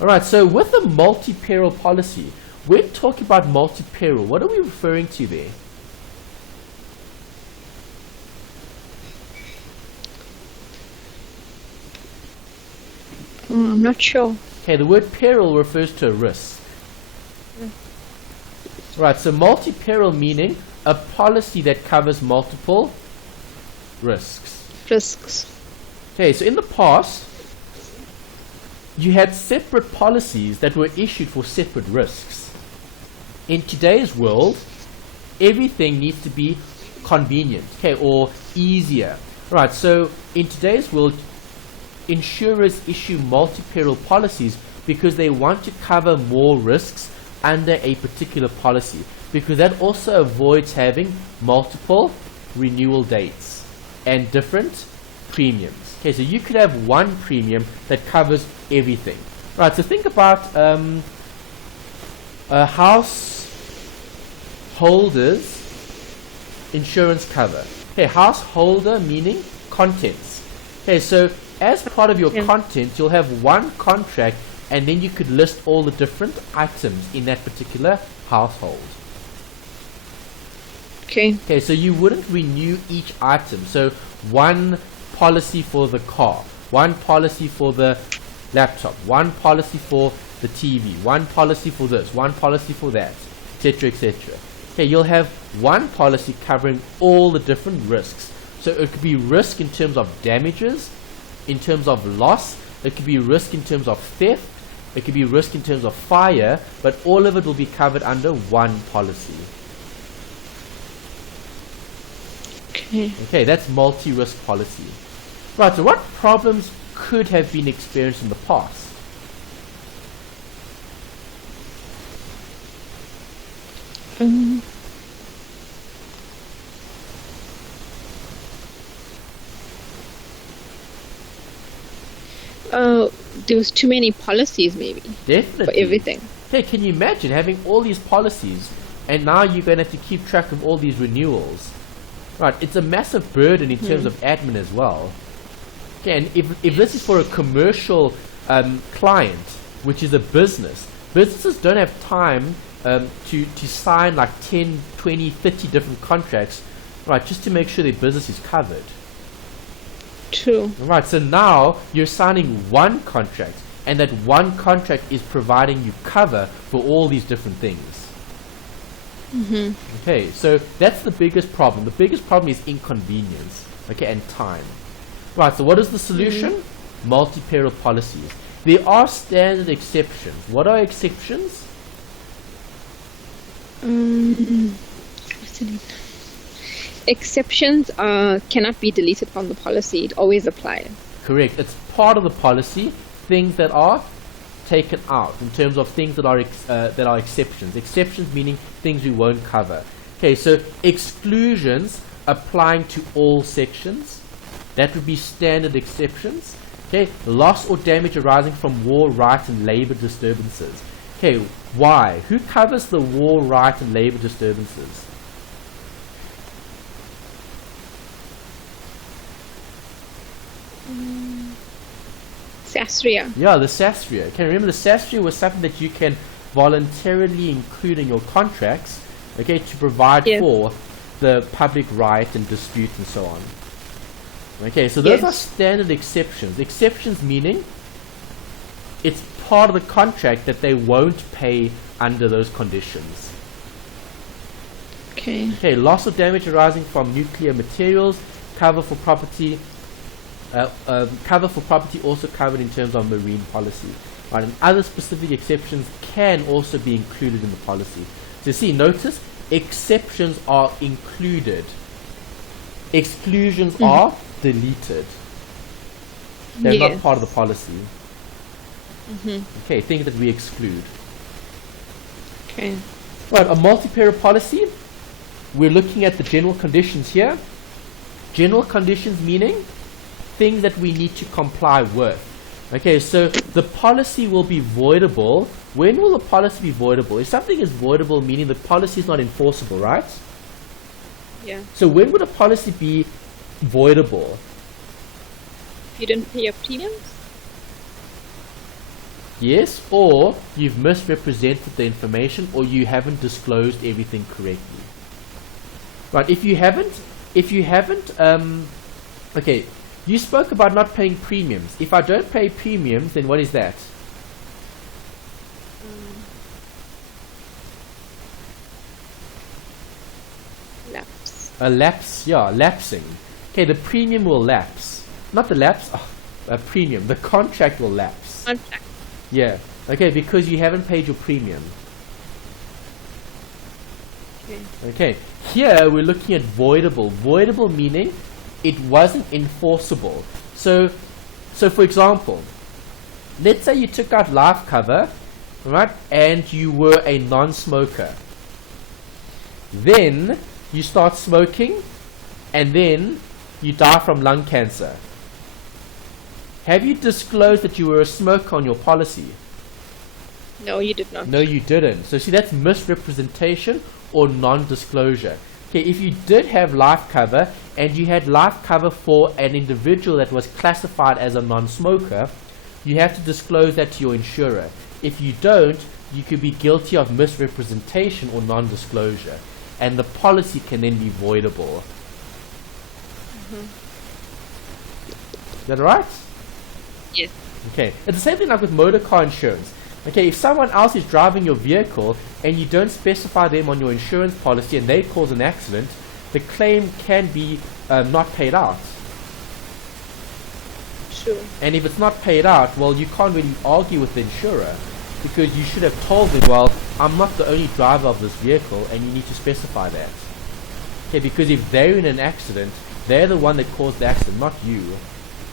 Alright, so with the multi-peril policy, when talking about multi-peril, what are we referring to there? I'm not sure. Okay, the word peril refers to a risk. Right, so multi-peril meaning a policy that covers multiple risks. Risks. Okay, so in the past, you had separate policies that were issued for separate risks. In today's world, everything needs to be convenient, okay, or easier. Right, so in today's world, insurers issue multi-peril policies because they want to cover more risks under a particular policy, because that also avoids having multiple renewal dates and different premiums. Okay, so you could have one premium that covers everything. Right, so think about a householder's insurance cover. Okay, householder meaning contents. Okay, so as part of your contents, you'll have one contract, and then you could list all the different items in that particular household. Okay. Okay, so you wouldn't renew each item. So one policy for the car, one policy for the laptop, one policy for the TV, one policy for this, one policy for that, etc., etc. Okay, you'll have one policy covering all the different risks. So it could be risk in terms of damages, in terms of loss, it could be risk in terms of theft, it could be risk in terms of fire, but all of it will be covered under one policy. Okay. Okay, that's multi-risk policy. Right, so what problems could have been experienced in the past? There was too many policies, maybe, Definitely. for everything. Okay, can you imagine having all these policies and now you're going to have to keep track of all these renewals? Right, it's a massive burden in terms of admin as well. Okay, and if this is for a commercial client, which is a business, businesses don't have time to sign like 10, 20, 30 different contracts, right, just to make sure their business is covered. True. Right, so now you're signing one contract, and that one contract is providing you cover for all these different things. Okay, so that's the biggest problem. The biggest problem is inconvenience, okay, and time. Right, so what is the solution? Multi-peril policies. There are standard exceptions. What are exceptions? What's the name? Exceptions cannot be deleted from the policy. It always applies. Correct. It's part of the policy. Things that are taken out in terms of things that are exceptions. Exceptions meaning things we won't cover. Okay, so exclusions applying to all sections. That would be standard exceptions. Okay, loss or damage arising from war, right, and labor disturbances. Okay, why? Who covers the war, right, and labor disturbances? Sastria. Yeah, the Sastria. Okay, remember the Sastria was something that you can voluntarily include in your contracts, okay, to provide for the public right and dispute and so on. Okay, so those are standard exceptions. Exceptions meaning it's part of the contract that they won't pay under those conditions. Okay. Okay, loss or damage arising from nuclear materials, cover for property. Cover for property also covered in terms of marine policy. Right, and other specific exceptions can also be included in the policy. So see, notice exceptions are included. Exclusions are deleted. They're not Yes. part of the policy. Mm-hmm. Okay, things that we exclude. Okay. Right, a multi-peril policy, we're looking at the general conditions here. General conditions meaning things that we need to comply with. Okay, so the policy will be voidable. When will the policy be voidable? If something is voidable, meaning the policy is not enforceable, right? Yeah. So when would a policy be voidable? You didn't pay your premiums? Yes, or you've misrepresented the information, or you haven't disclosed everything correctly. Right, if you haven't, okay, you spoke about not paying premiums. If I don't pay premiums, then what is that? Lapse. A lapse, yeah, lapsing. Okay, the premium will lapse. Not the lapse, a premium. The contract will lapse. Contract. Yeah, okay, because you haven't paid your premium. Okay. Okay, here we're looking at voidable. Voidable meaning it wasn't enforceable. So for example, let's say you took out life cover, right, and you were a non-smoker. Then you start smoking, and then you die from lung cancer. Have you disclosed that you were a smoker on your policy? No, you did not. No, you didn't. So see, that's misrepresentation or non-disclosure. Okay, if you did have life cover and you had life cover for an individual that was classified as a non-smoker, you have to disclose that to your insurer. If you don't, you could be guilty of misrepresentation or non-disclosure, and the policy can then be voidable. Is that right? Yes. Okay, it's the same thing like with motor car insurance. Okay, if someone else is driving your vehicle and you don't specify them on your insurance policy and they cause an accident, the claim can be not paid out. Sure. And if it's not paid out, well, you can't really argue with the insurer, because you should have told them, well, I'm not the only driver of this vehicle, and you need to specify that. Okay, because if they're in an accident, they're the one that caused the accident, not you.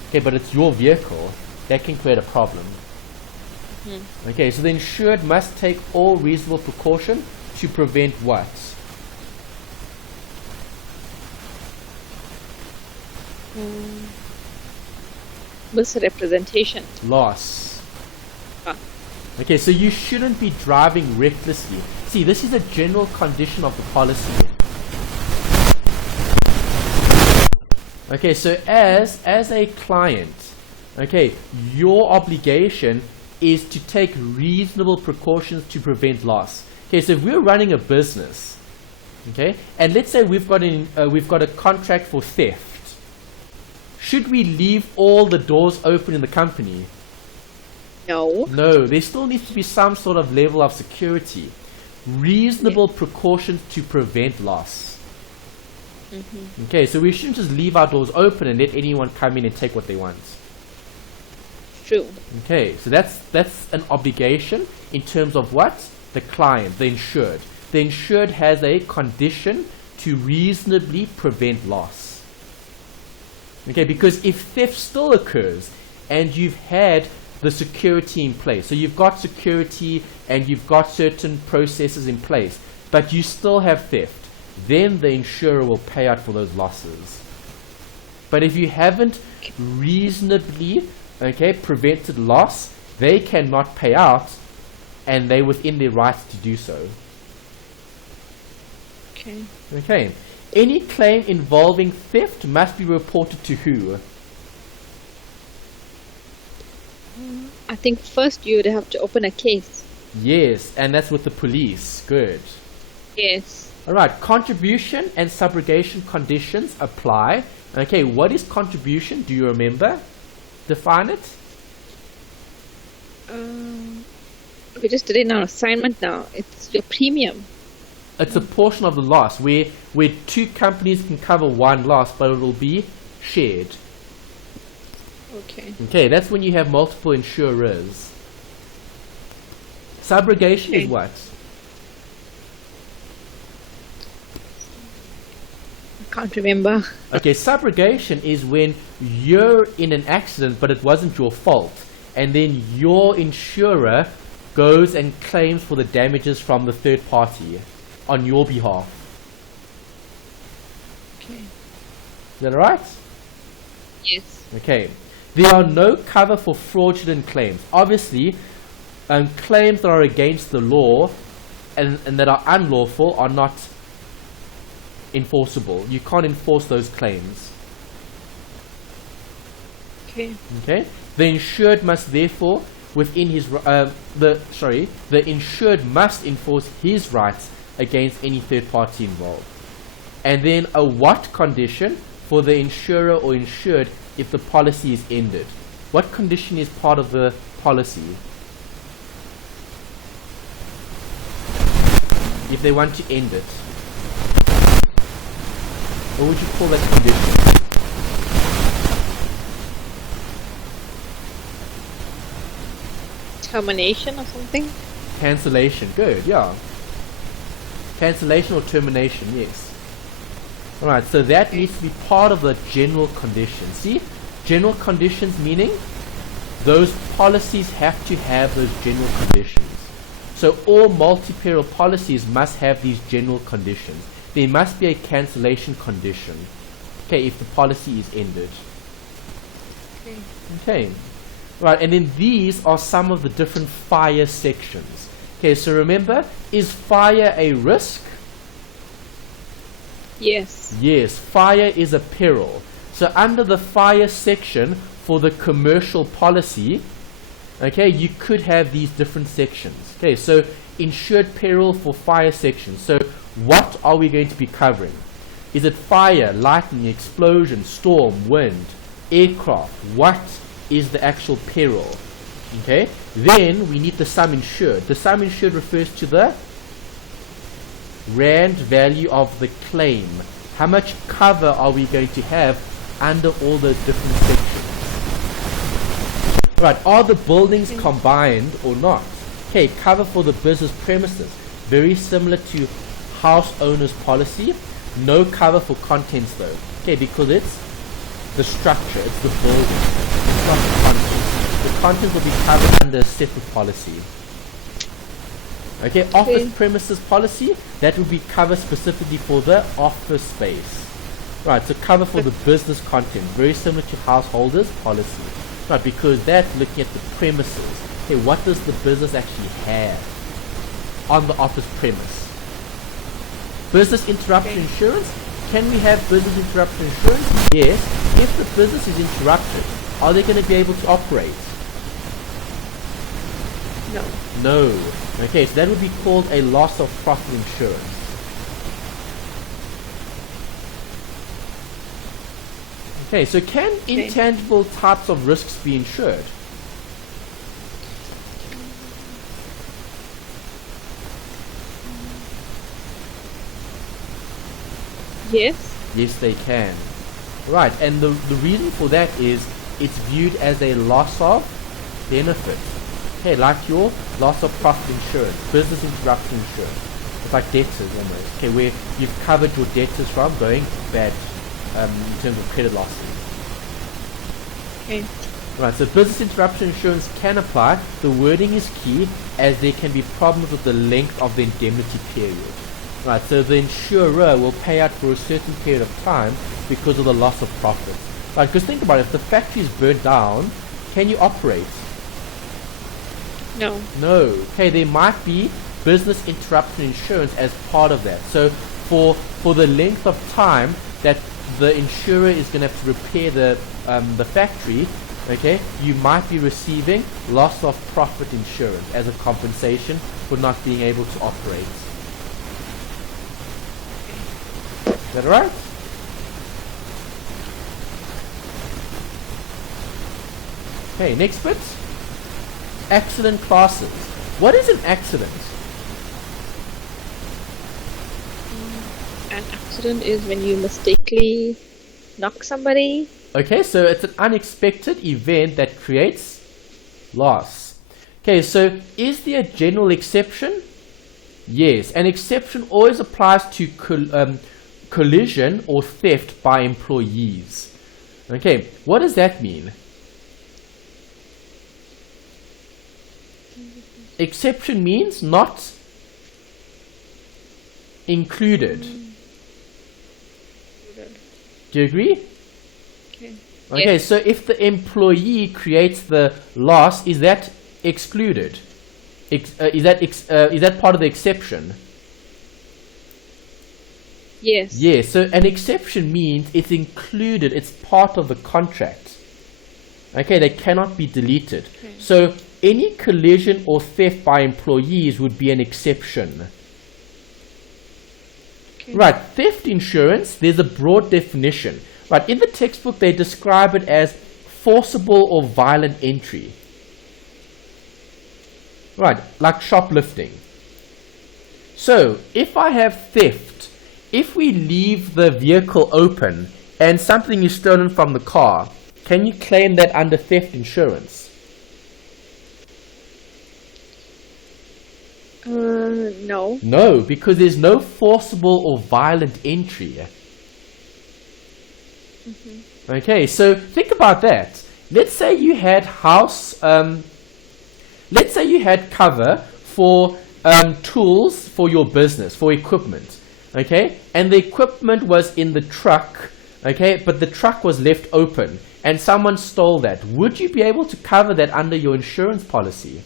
Okay, but it's your vehicle. That can create a problem. Okay, so the insured must take all reasonable precaution to prevent what? Misrepresentation. Loss. Ah. Okay, so you shouldn't be driving recklessly. See, this is a general condition of the policy. Okay, so as a client, okay, your obligation is to take reasonable precautions to prevent loss. Okay, so if we're running a business, okay, and let's say we've got a contract for theft, should we leave all the doors open in the company? No. No, there still needs to be some sort of level of security, reasonable precautions to prevent loss. Okay, so we shouldn't just leave our doors open and let anyone come in and take what they want. True. Okay, so that's an obligation in terms of what? The client, the insured. The insured has a condition to reasonably prevent loss. Okay, because if theft still occurs and you've had the security in place, so you've got security and you've got certain processes in place, but you still have theft, then the insurer will pay out for those losses. But if you haven't reasonably prevented loss, they cannot pay out, and they're within their rights to do so. Okay. Okay. Any claim involving theft must be reported to who? I think first you would have to open a case. Yes, and that's with the police. Good. Yes. Alright, contribution and subrogation conditions apply. Okay, what is contribution? Do you remember? Define it. We just did it in our assignment now. It's your premium. It's a portion of the loss where two companies can cover one loss, but it will be shared. Okay. Okay, that's when you have multiple insurers. Subrogation is what? Can't remember. Okay, subrogation is when you're in an accident but it wasn't your fault, and then your insurer goes and claims for the damages from the third party on your behalf. Okay. Is that alright? Yes. Okay. There are no cover for fraudulent claims. Obviously, claims that are against the law and that are unlawful are not enforceable. You can't enforce those claims. Okay. Okay. The insured must therefore, within his the insured must enforce his rights against any third party involved. And then a what condition for the insurer or insured if the policy is ended. What condition is part of the policy? If they want to end it, what would you call that condition? Termination or something? Cancellation. Good, yeah. Cancellation or termination, yes. Alright, so that needs to be part of the general conditions. See? General conditions meaning those policies have to have those general conditions. So all multi-peril policies must have these general conditions. There must be a cancellation condition. Okay, if the policy is ended. Okay. Okay. Right, and then these are some of the different fire sections. Okay, so remember, is fire a risk? Yes. Yes, fire is a peril. So under the fire section for the commercial policy, okay, you could have these different sections. Okay, so insured peril for fire section. So what are we going to be covering? Is it fire, lightning, explosion, storm, wind, aircraft? What is the actual peril? Okay, then we need the sum insured. The sum insured refers to the rand value of the claim. How much cover are we going to have under all those different sections? Right, are the buildings combined or not? Okay, cover for the business premises. Very similar to house owner's policy. No cover for contents though. Okay, because it's the structure, it's the building. It's not the contents. The contents will be covered under a separate policy. Okay, office premises policy, that will be covered specifically for the office space. Right, so cover for the business content, very similar to householders policy. Right, because that's looking at the premises. Okay, what does the business actually have on the office premise? Business interruption insurance. Can we have business interruption insurance? Yes. If the business is interrupted, are they going to be able to operate? No. No. Okay, so that would be called a loss of profit insurance. Okay, so can intangible types of risks be insured? Yes. Yes, they can. Right, and the reason for that is it's viewed as a loss of benefit. Okay, like your loss of profit insurance, business interruption insurance. It's like debtors almost. Okay, where you've covered your debtors from going bad in terms of credit losses. Okay. Right, so business interruption insurance can apply. The wording is key as there can be problems with the length of the indemnity period. Right, so the insurer will pay out for a certain period of time because of the loss of profit. Right, because think about it, if the factory is burnt down, can you operate? No. No. Okay, there might be business interruption insurance as part of that. So for the length of time that the insurer is going to have to repair the factory, okay, you might be receiving loss of profit insurance as a compensation for not being able to operate. Is that right? Okay, next bit. Accident classes. What is an accident? An accident is when you mistakenly knock somebody. Okay, so it's an unexpected event that creates loss. Okay, so is there a general exception? Yes, an exception always applies to collision or theft by employees. Okay, what does that mean? Exception means not included. Do you agree? Okay. Okay, Yes. so if the employee creates the loss, is that excluded? Is that part of the exception? Yes. Yes, so an exception means it's included, it's part of the contract. Okay, they cannot be deleted. Okay. So any collision or theft by employees would be an exception. Okay. Right, theft insurance, there's a broad definition. Right, in the textbook they describe it as forcible or violent entry. Right, like shoplifting. So, if I have theft, if we leave the vehicle open and something is stolen from the car, can you claim that under theft insurance? No. No, because there's no forcible or violent entry. Okay, so think about that. Let's say you had let's say you had cover for tools for your business, for equipment, okay? And the equipment was in the truck, okay? But the truck was left open and someone stole that. Would you be able to cover that under your insurance policy?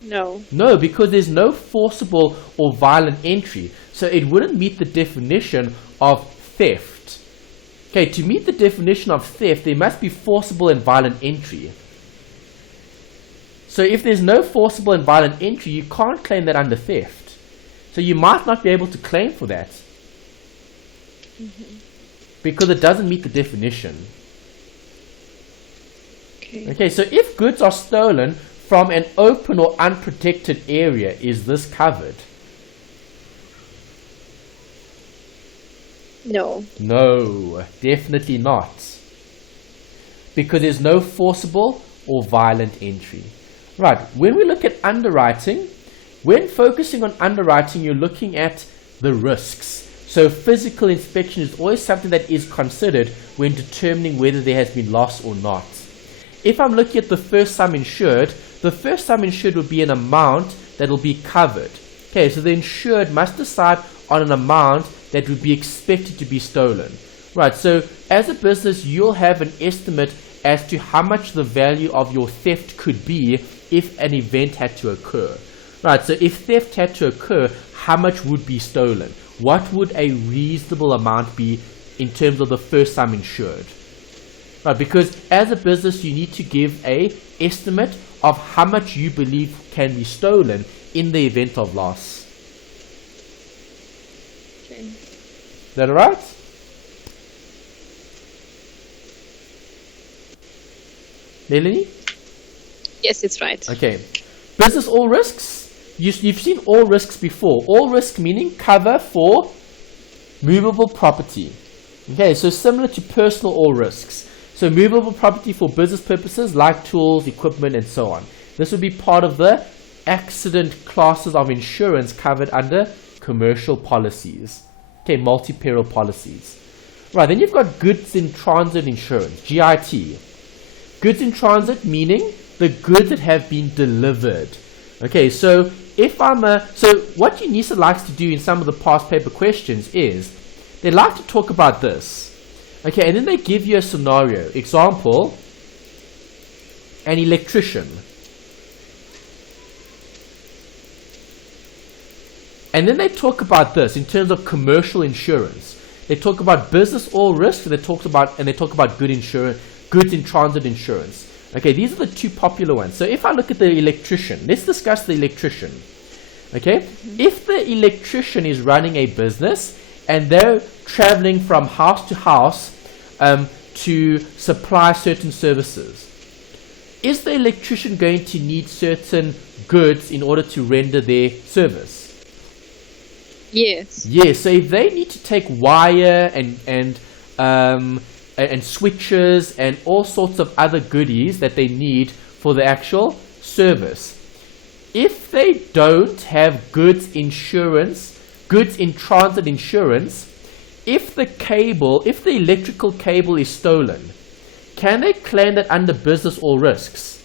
No. No, because there's no forcible or violent entry. So it wouldn't meet the definition of theft. Okay, to meet the definition of theft, there must be forcible and violent entry. So if there's no forcible and violent entry, you can't claim that under theft. So you might not be able to claim for that. Because it doesn't meet the definition. Okay. Okay, so if goods are stolen from an open or unprotected area, is this covered? No. No, definitely not. Because there's no forcible or violent entry. Right, when we look at underwriting, when focusing on underwriting, you're looking at the risks. So physical inspection is always something that is considered when determining whether there has been loss or not. If I'm looking at the first sum insured, the first sum insured would be an amount that will be covered. Okay, so the insured must decide on an amount that would be expected to be stolen. Right, so as a business, you'll have an estimate as to how much the value of your theft could be if an event had to occur. Right, so if theft had to occur, how much would be stolen? What would a reasonable amount be in terms of the first sum insured? Right, because as a business, you need to give a estimate of how much you believe can be stolen in the event of loss. Okay. Is that alright? Melanie? Yes, it's right. Okay. Business all risks. You've seen all risks before. All risk meaning cover for movable property. Okay, so similar to personal all risks. So movable property for business purposes like tools, equipment, and so on. This would be part of the accident classes of insurance covered under commercial policies. Okay, multi-peril policies. Right, then you've got goods in transit insurance, GIT. Goods in transit meaning the goods that have been delivered. Okay, so if so what UNISA likes to do in some of the past paper questions is they like to talk about this. Okay, and then they give you a scenario. Example, an electrician. And then they talk about this in terms of commercial insurance. They talk about business all risk, and they talk about goods in transit insurance. Okay, these are the two popular ones. So if I look at the electrician, let's discuss the electrician. Okay, if the electrician is running a business and they're traveling from house to house to supply certain services, is the electrician going to need certain goods in order to render their service? Yes. Yes, so if they need to take wire and switches and all sorts of other goodies that they need for the actual service, if they don't have goods insurance goods in transit insurance, if the electrical cable is stolen, can they claim that under business all risks?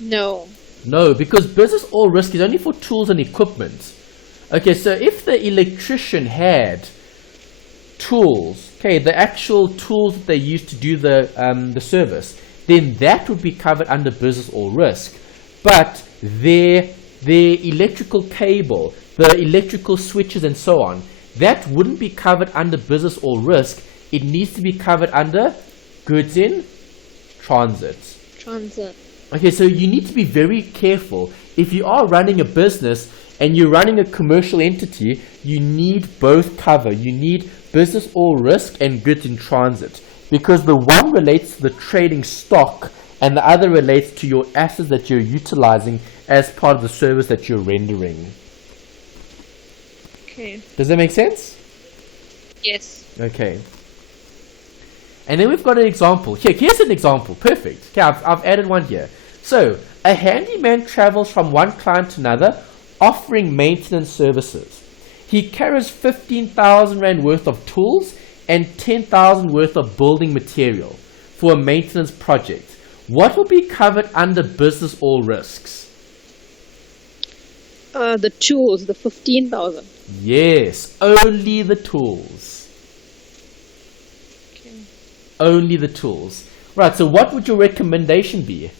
No. No, because business all risk is only for tools and equipment. Okay, so if the electrician had tools, okay, the actual tools that they use to do the service, then that would be covered under business all risk. But their electrical cable, the electrical switches and so on, that wouldn't be covered under business all risk. It needs to be covered under goods in transit. Transit. Okay, so you need to be very careful. If you are running a business and you're running a commercial entity, you need both cover. You need business all risk and goods in transit, because the one relates to the trading stock and the other relates to your assets that you're utilizing as part of the service that you're rendering. Okay. Does that make sense? Yes. Okay. And then we've got an example. Here's an example. Perfect. Okay, I've added one here. So, a handyman travels from one client to another, offering maintenance services. He carries 15,000 Rand worth of tools and 10,000 worth of building material for a maintenance project. What will be covered under business all risks? The tools, the 15,000. Yes, only the tools. Okay. Only the tools. Right, so what would your recommendation be?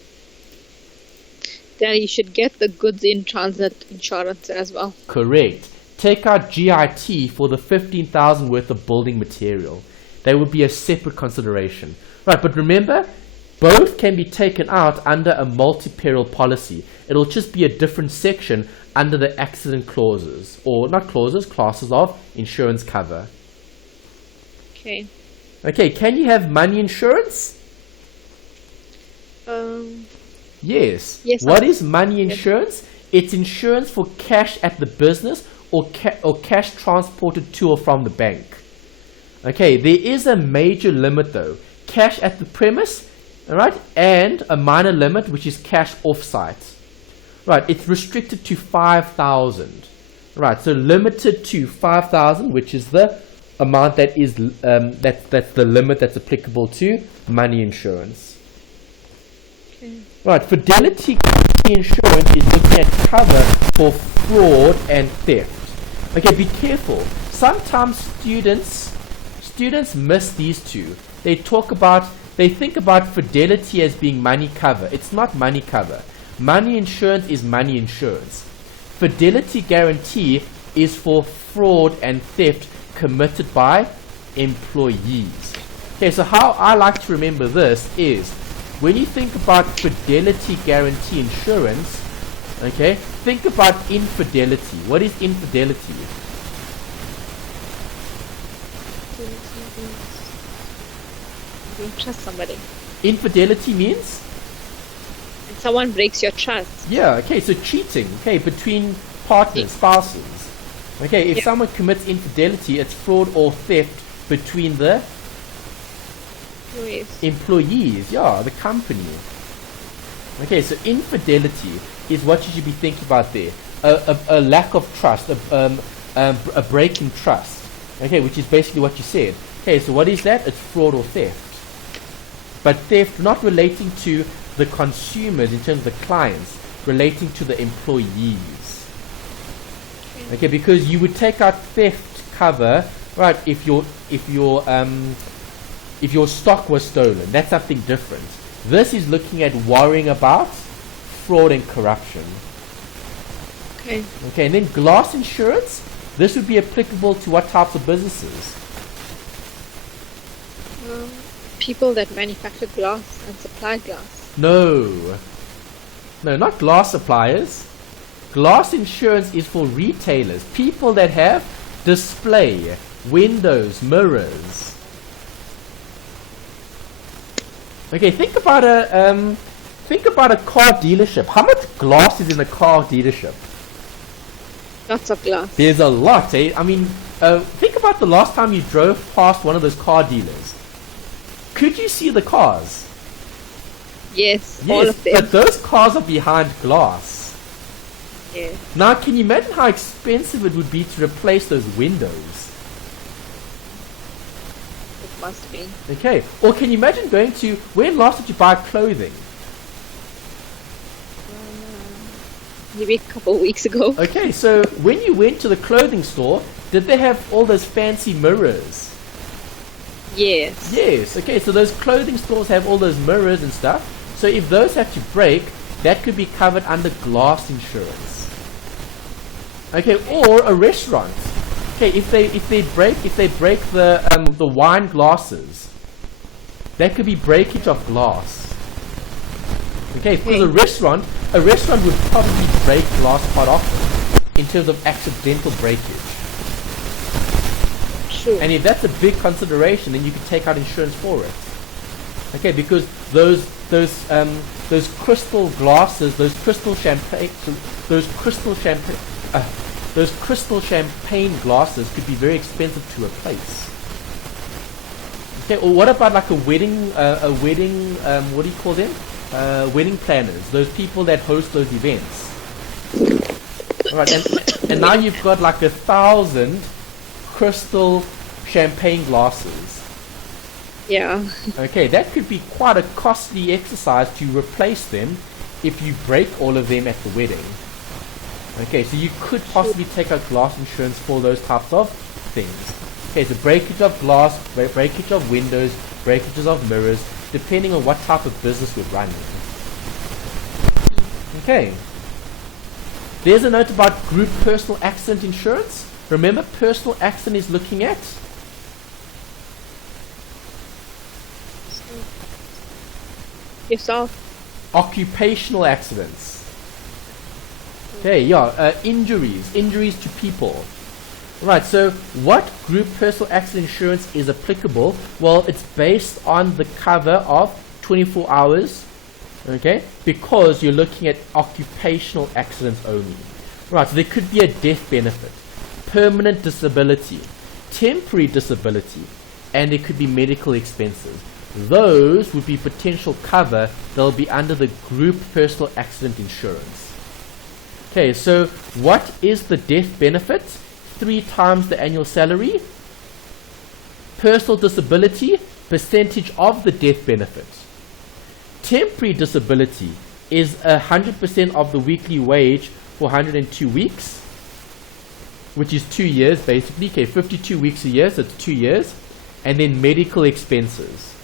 Then you should get the goods in transit insurance as well. Correct. Take out GIT for the 15,000 worth of building material. That would be a separate consideration. Right, but remember, both can be taken out under a multi-peril policy. It'll just be a different section under the accident clauses, or not clauses, classes of insurance cover. Okay. Okay, can you have money insurance? Yes. Yes. What is money insurance? It's insurance for cash at the business or cash transported to or from the bank. Okay, there is a major limit though. Cash at the premise, alright, and a minor limit which is cash off-site. Right, it's restricted to 5,000. Right, so limited to 5,000, which is the amount that is that's the limit that's applicable to money insurance. Okay. Right, fidelity insurance is looking at cover for fraud and theft. Okay, be careful. Sometimes students miss these two. They think about fidelity as being money cover. It's not money cover. Money insurance is money insurance. Fidelity guarantee is for fraud and theft committed by employees. Okay, so how I like to remember this is, when you think about fidelity guarantee insurance, okay, think about infidelity. What is infidelity? You don't trust somebody. Infidelity means? And someone breaks your trust. Yeah, okay, so cheating, okay, between partners, spouses. Okay, if someone commits infidelity, it's fraud or theft between the employees, the company. Okay, so infidelity is what you should be thinking about there. A lack of trust, a break in trust. Okay, which is basically what you said. Okay, so what is that? It's fraud or theft. But theft not relating to the consumers in terms of the clients, relating to the employees. Okay, because you would take out theft cover, right, if your stock was stolen. That's something different. This is looking at worrying about fraud and corruption. Okay. Okay, and then glass insurance, this would be applicable to what types of businesses? People that manufacture glass and supply glass. No, not glass suppliers. Glass insurance is for retailers, people that have display, windows, mirrors. Okay, think about a car dealership. How much glass is in a car dealership? Lots of glass. There's a lot, eh? I mean, think about the last time you drove past one of those car dealers. Could you see the cars? Yes, all of them. But those cars are behind glass. Yeah. Now, can you imagine how expensive it would be to replace those windows? It must be. Okay, or can you imagine going to, when last did you buy clothing? Maybe a couple of weeks ago. Okay, so when you went to the clothing store, did they have all those fancy mirrors? Yes. Yes, okay, so those clothing stores have all those mirrors and stuff. So if those have to break, that could be covered under glass insurance. Okay, or a restaurant. Okay, if they break the wine glasses, that could be breakage of glass. Okay, for the restaurant would probably break glass quite often in terms of accidental breakage. Sure. And if that's a big consideration, then you could take out insurance for it. Okay, because those crystal glasses, those crystal champagne glasses could be very expensive to replace. Okay, or what about like a wedding, what do you call them? Wedding planners, those people that host those events. Alright, and now you've got like 1,000 crystal champagne glasses. Yeah. Okay, that could be quite a costly exercise to replace them if you break all of them at the wedding. Okay, so you could possibly take out glass insurance for those types of things. Okay, so breakage of glass, breakage of windows, breakages of mirrors, depending on what type of business we're running. Okay. There's a note about group personal accident insurance. Remember, personal accident is looking at Yourself. occupational accidents. Okay, yeah, injuries to people. Right, so what group personal accident insurance is applicable? Well, it's based on the cover of 24 hours, okay, because you're looking at occupational accidents only. Right, so there could be a death benefit, permanent disability, temporary disability, and it could be medical expenses. Those would be potential cover that will be under the group personal accident insurance. Okay, so what is the death benefit? 3 times the annual salary. Personal disability, percentage of the death benefit. Temporary disability is 100% of the weekly wage for 102 weeks, which is 2 years basically. Okay, 52 weeks a year, so it's 2 years. And then medical expenses,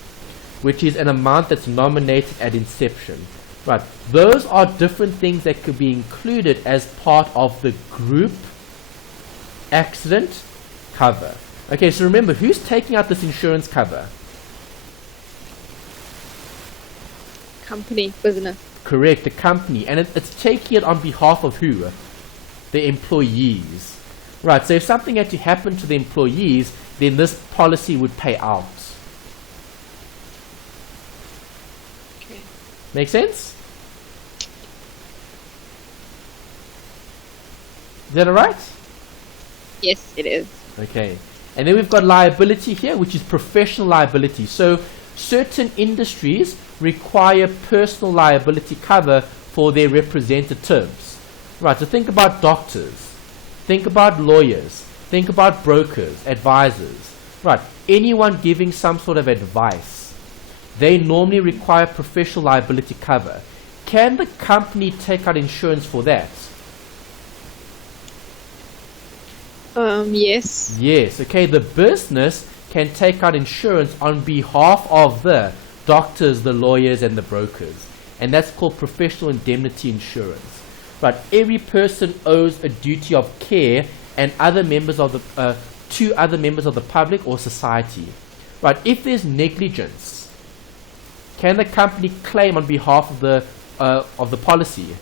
which is an amount that's nominated at inception. Right, those are different things that could be included as part of the group accident cover. Okay, so remember, who's taking out this insurance cover? Company, business. Correct, the company. And it's taking it on behalf of who? The employees. Right, so if something had to happen to the employees, then this policy would pay out. Okay. Make sense? Is that alright? Yes, it is. Okay. And then we've got liability here, which is professional liability. So certain industries require personal liability cover for their representatives. Right, so think about doctors, think about lawyers, think about brokers, advisors. Right, anyone giving some sort of advice, they normally require professional liability cover. Can the company take out insurance for that? Yes. Yes, okay, the business can take out insurance on behalf of the doctors, the lawyers, and the brokers. And that's called professional indemnity insurance. Right, every person owes a duty of care and other members of the to other members of the public or society. Right, if there's negligence, can the company claim on behalf of the policy?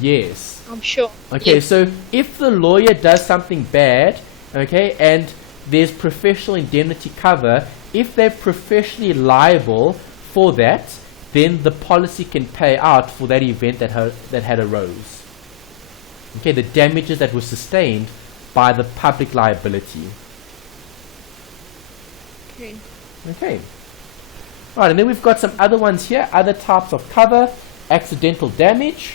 Yes. I'm sure. Okay, Yes. so if the lawyer does something bad, okay, and there's professional indemnity cover, if they're professionally liable for that, then the policy can pay out for that event that had arose. Okay, the damages that were sustained by the public liability. Okay. Okay. Right, and then we've got some other ones here, other types of cover, accidental damage,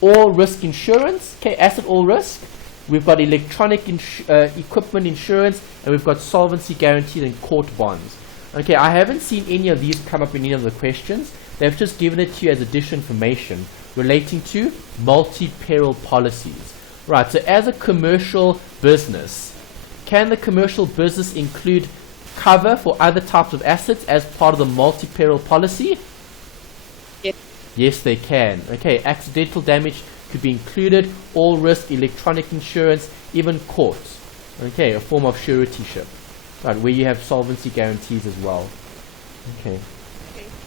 all risk insurance, okay, asset all risk. We've got electronic equipment insurance, and we've got solvency guarantees and court bonds. Okay, I haven't seen any of these come up in any of the questions. They've just given it to you as additional information relating to multi-peril policies. Right, so as a commercial business, can the commercial business include cover for other types of assets as part of the multi-peril policy? Yes. Yes, they can. Okay, accidental damage could be included, all risk, electronic insurance, even courts. Okay, a form of suretyship, right, where you have solvency guarantees as well. Okay.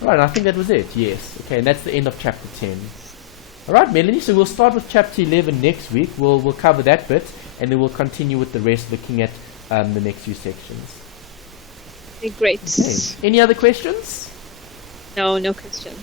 Right, I think that was it. Yes. Okay, and that's the end of chapter 10. All right, Melanie. So we'll start with chapter 11 next week. We'll cover that bit, and then we'll continue with the rest, looking at the next few sections. Great. Okay. Any other questions? No questions.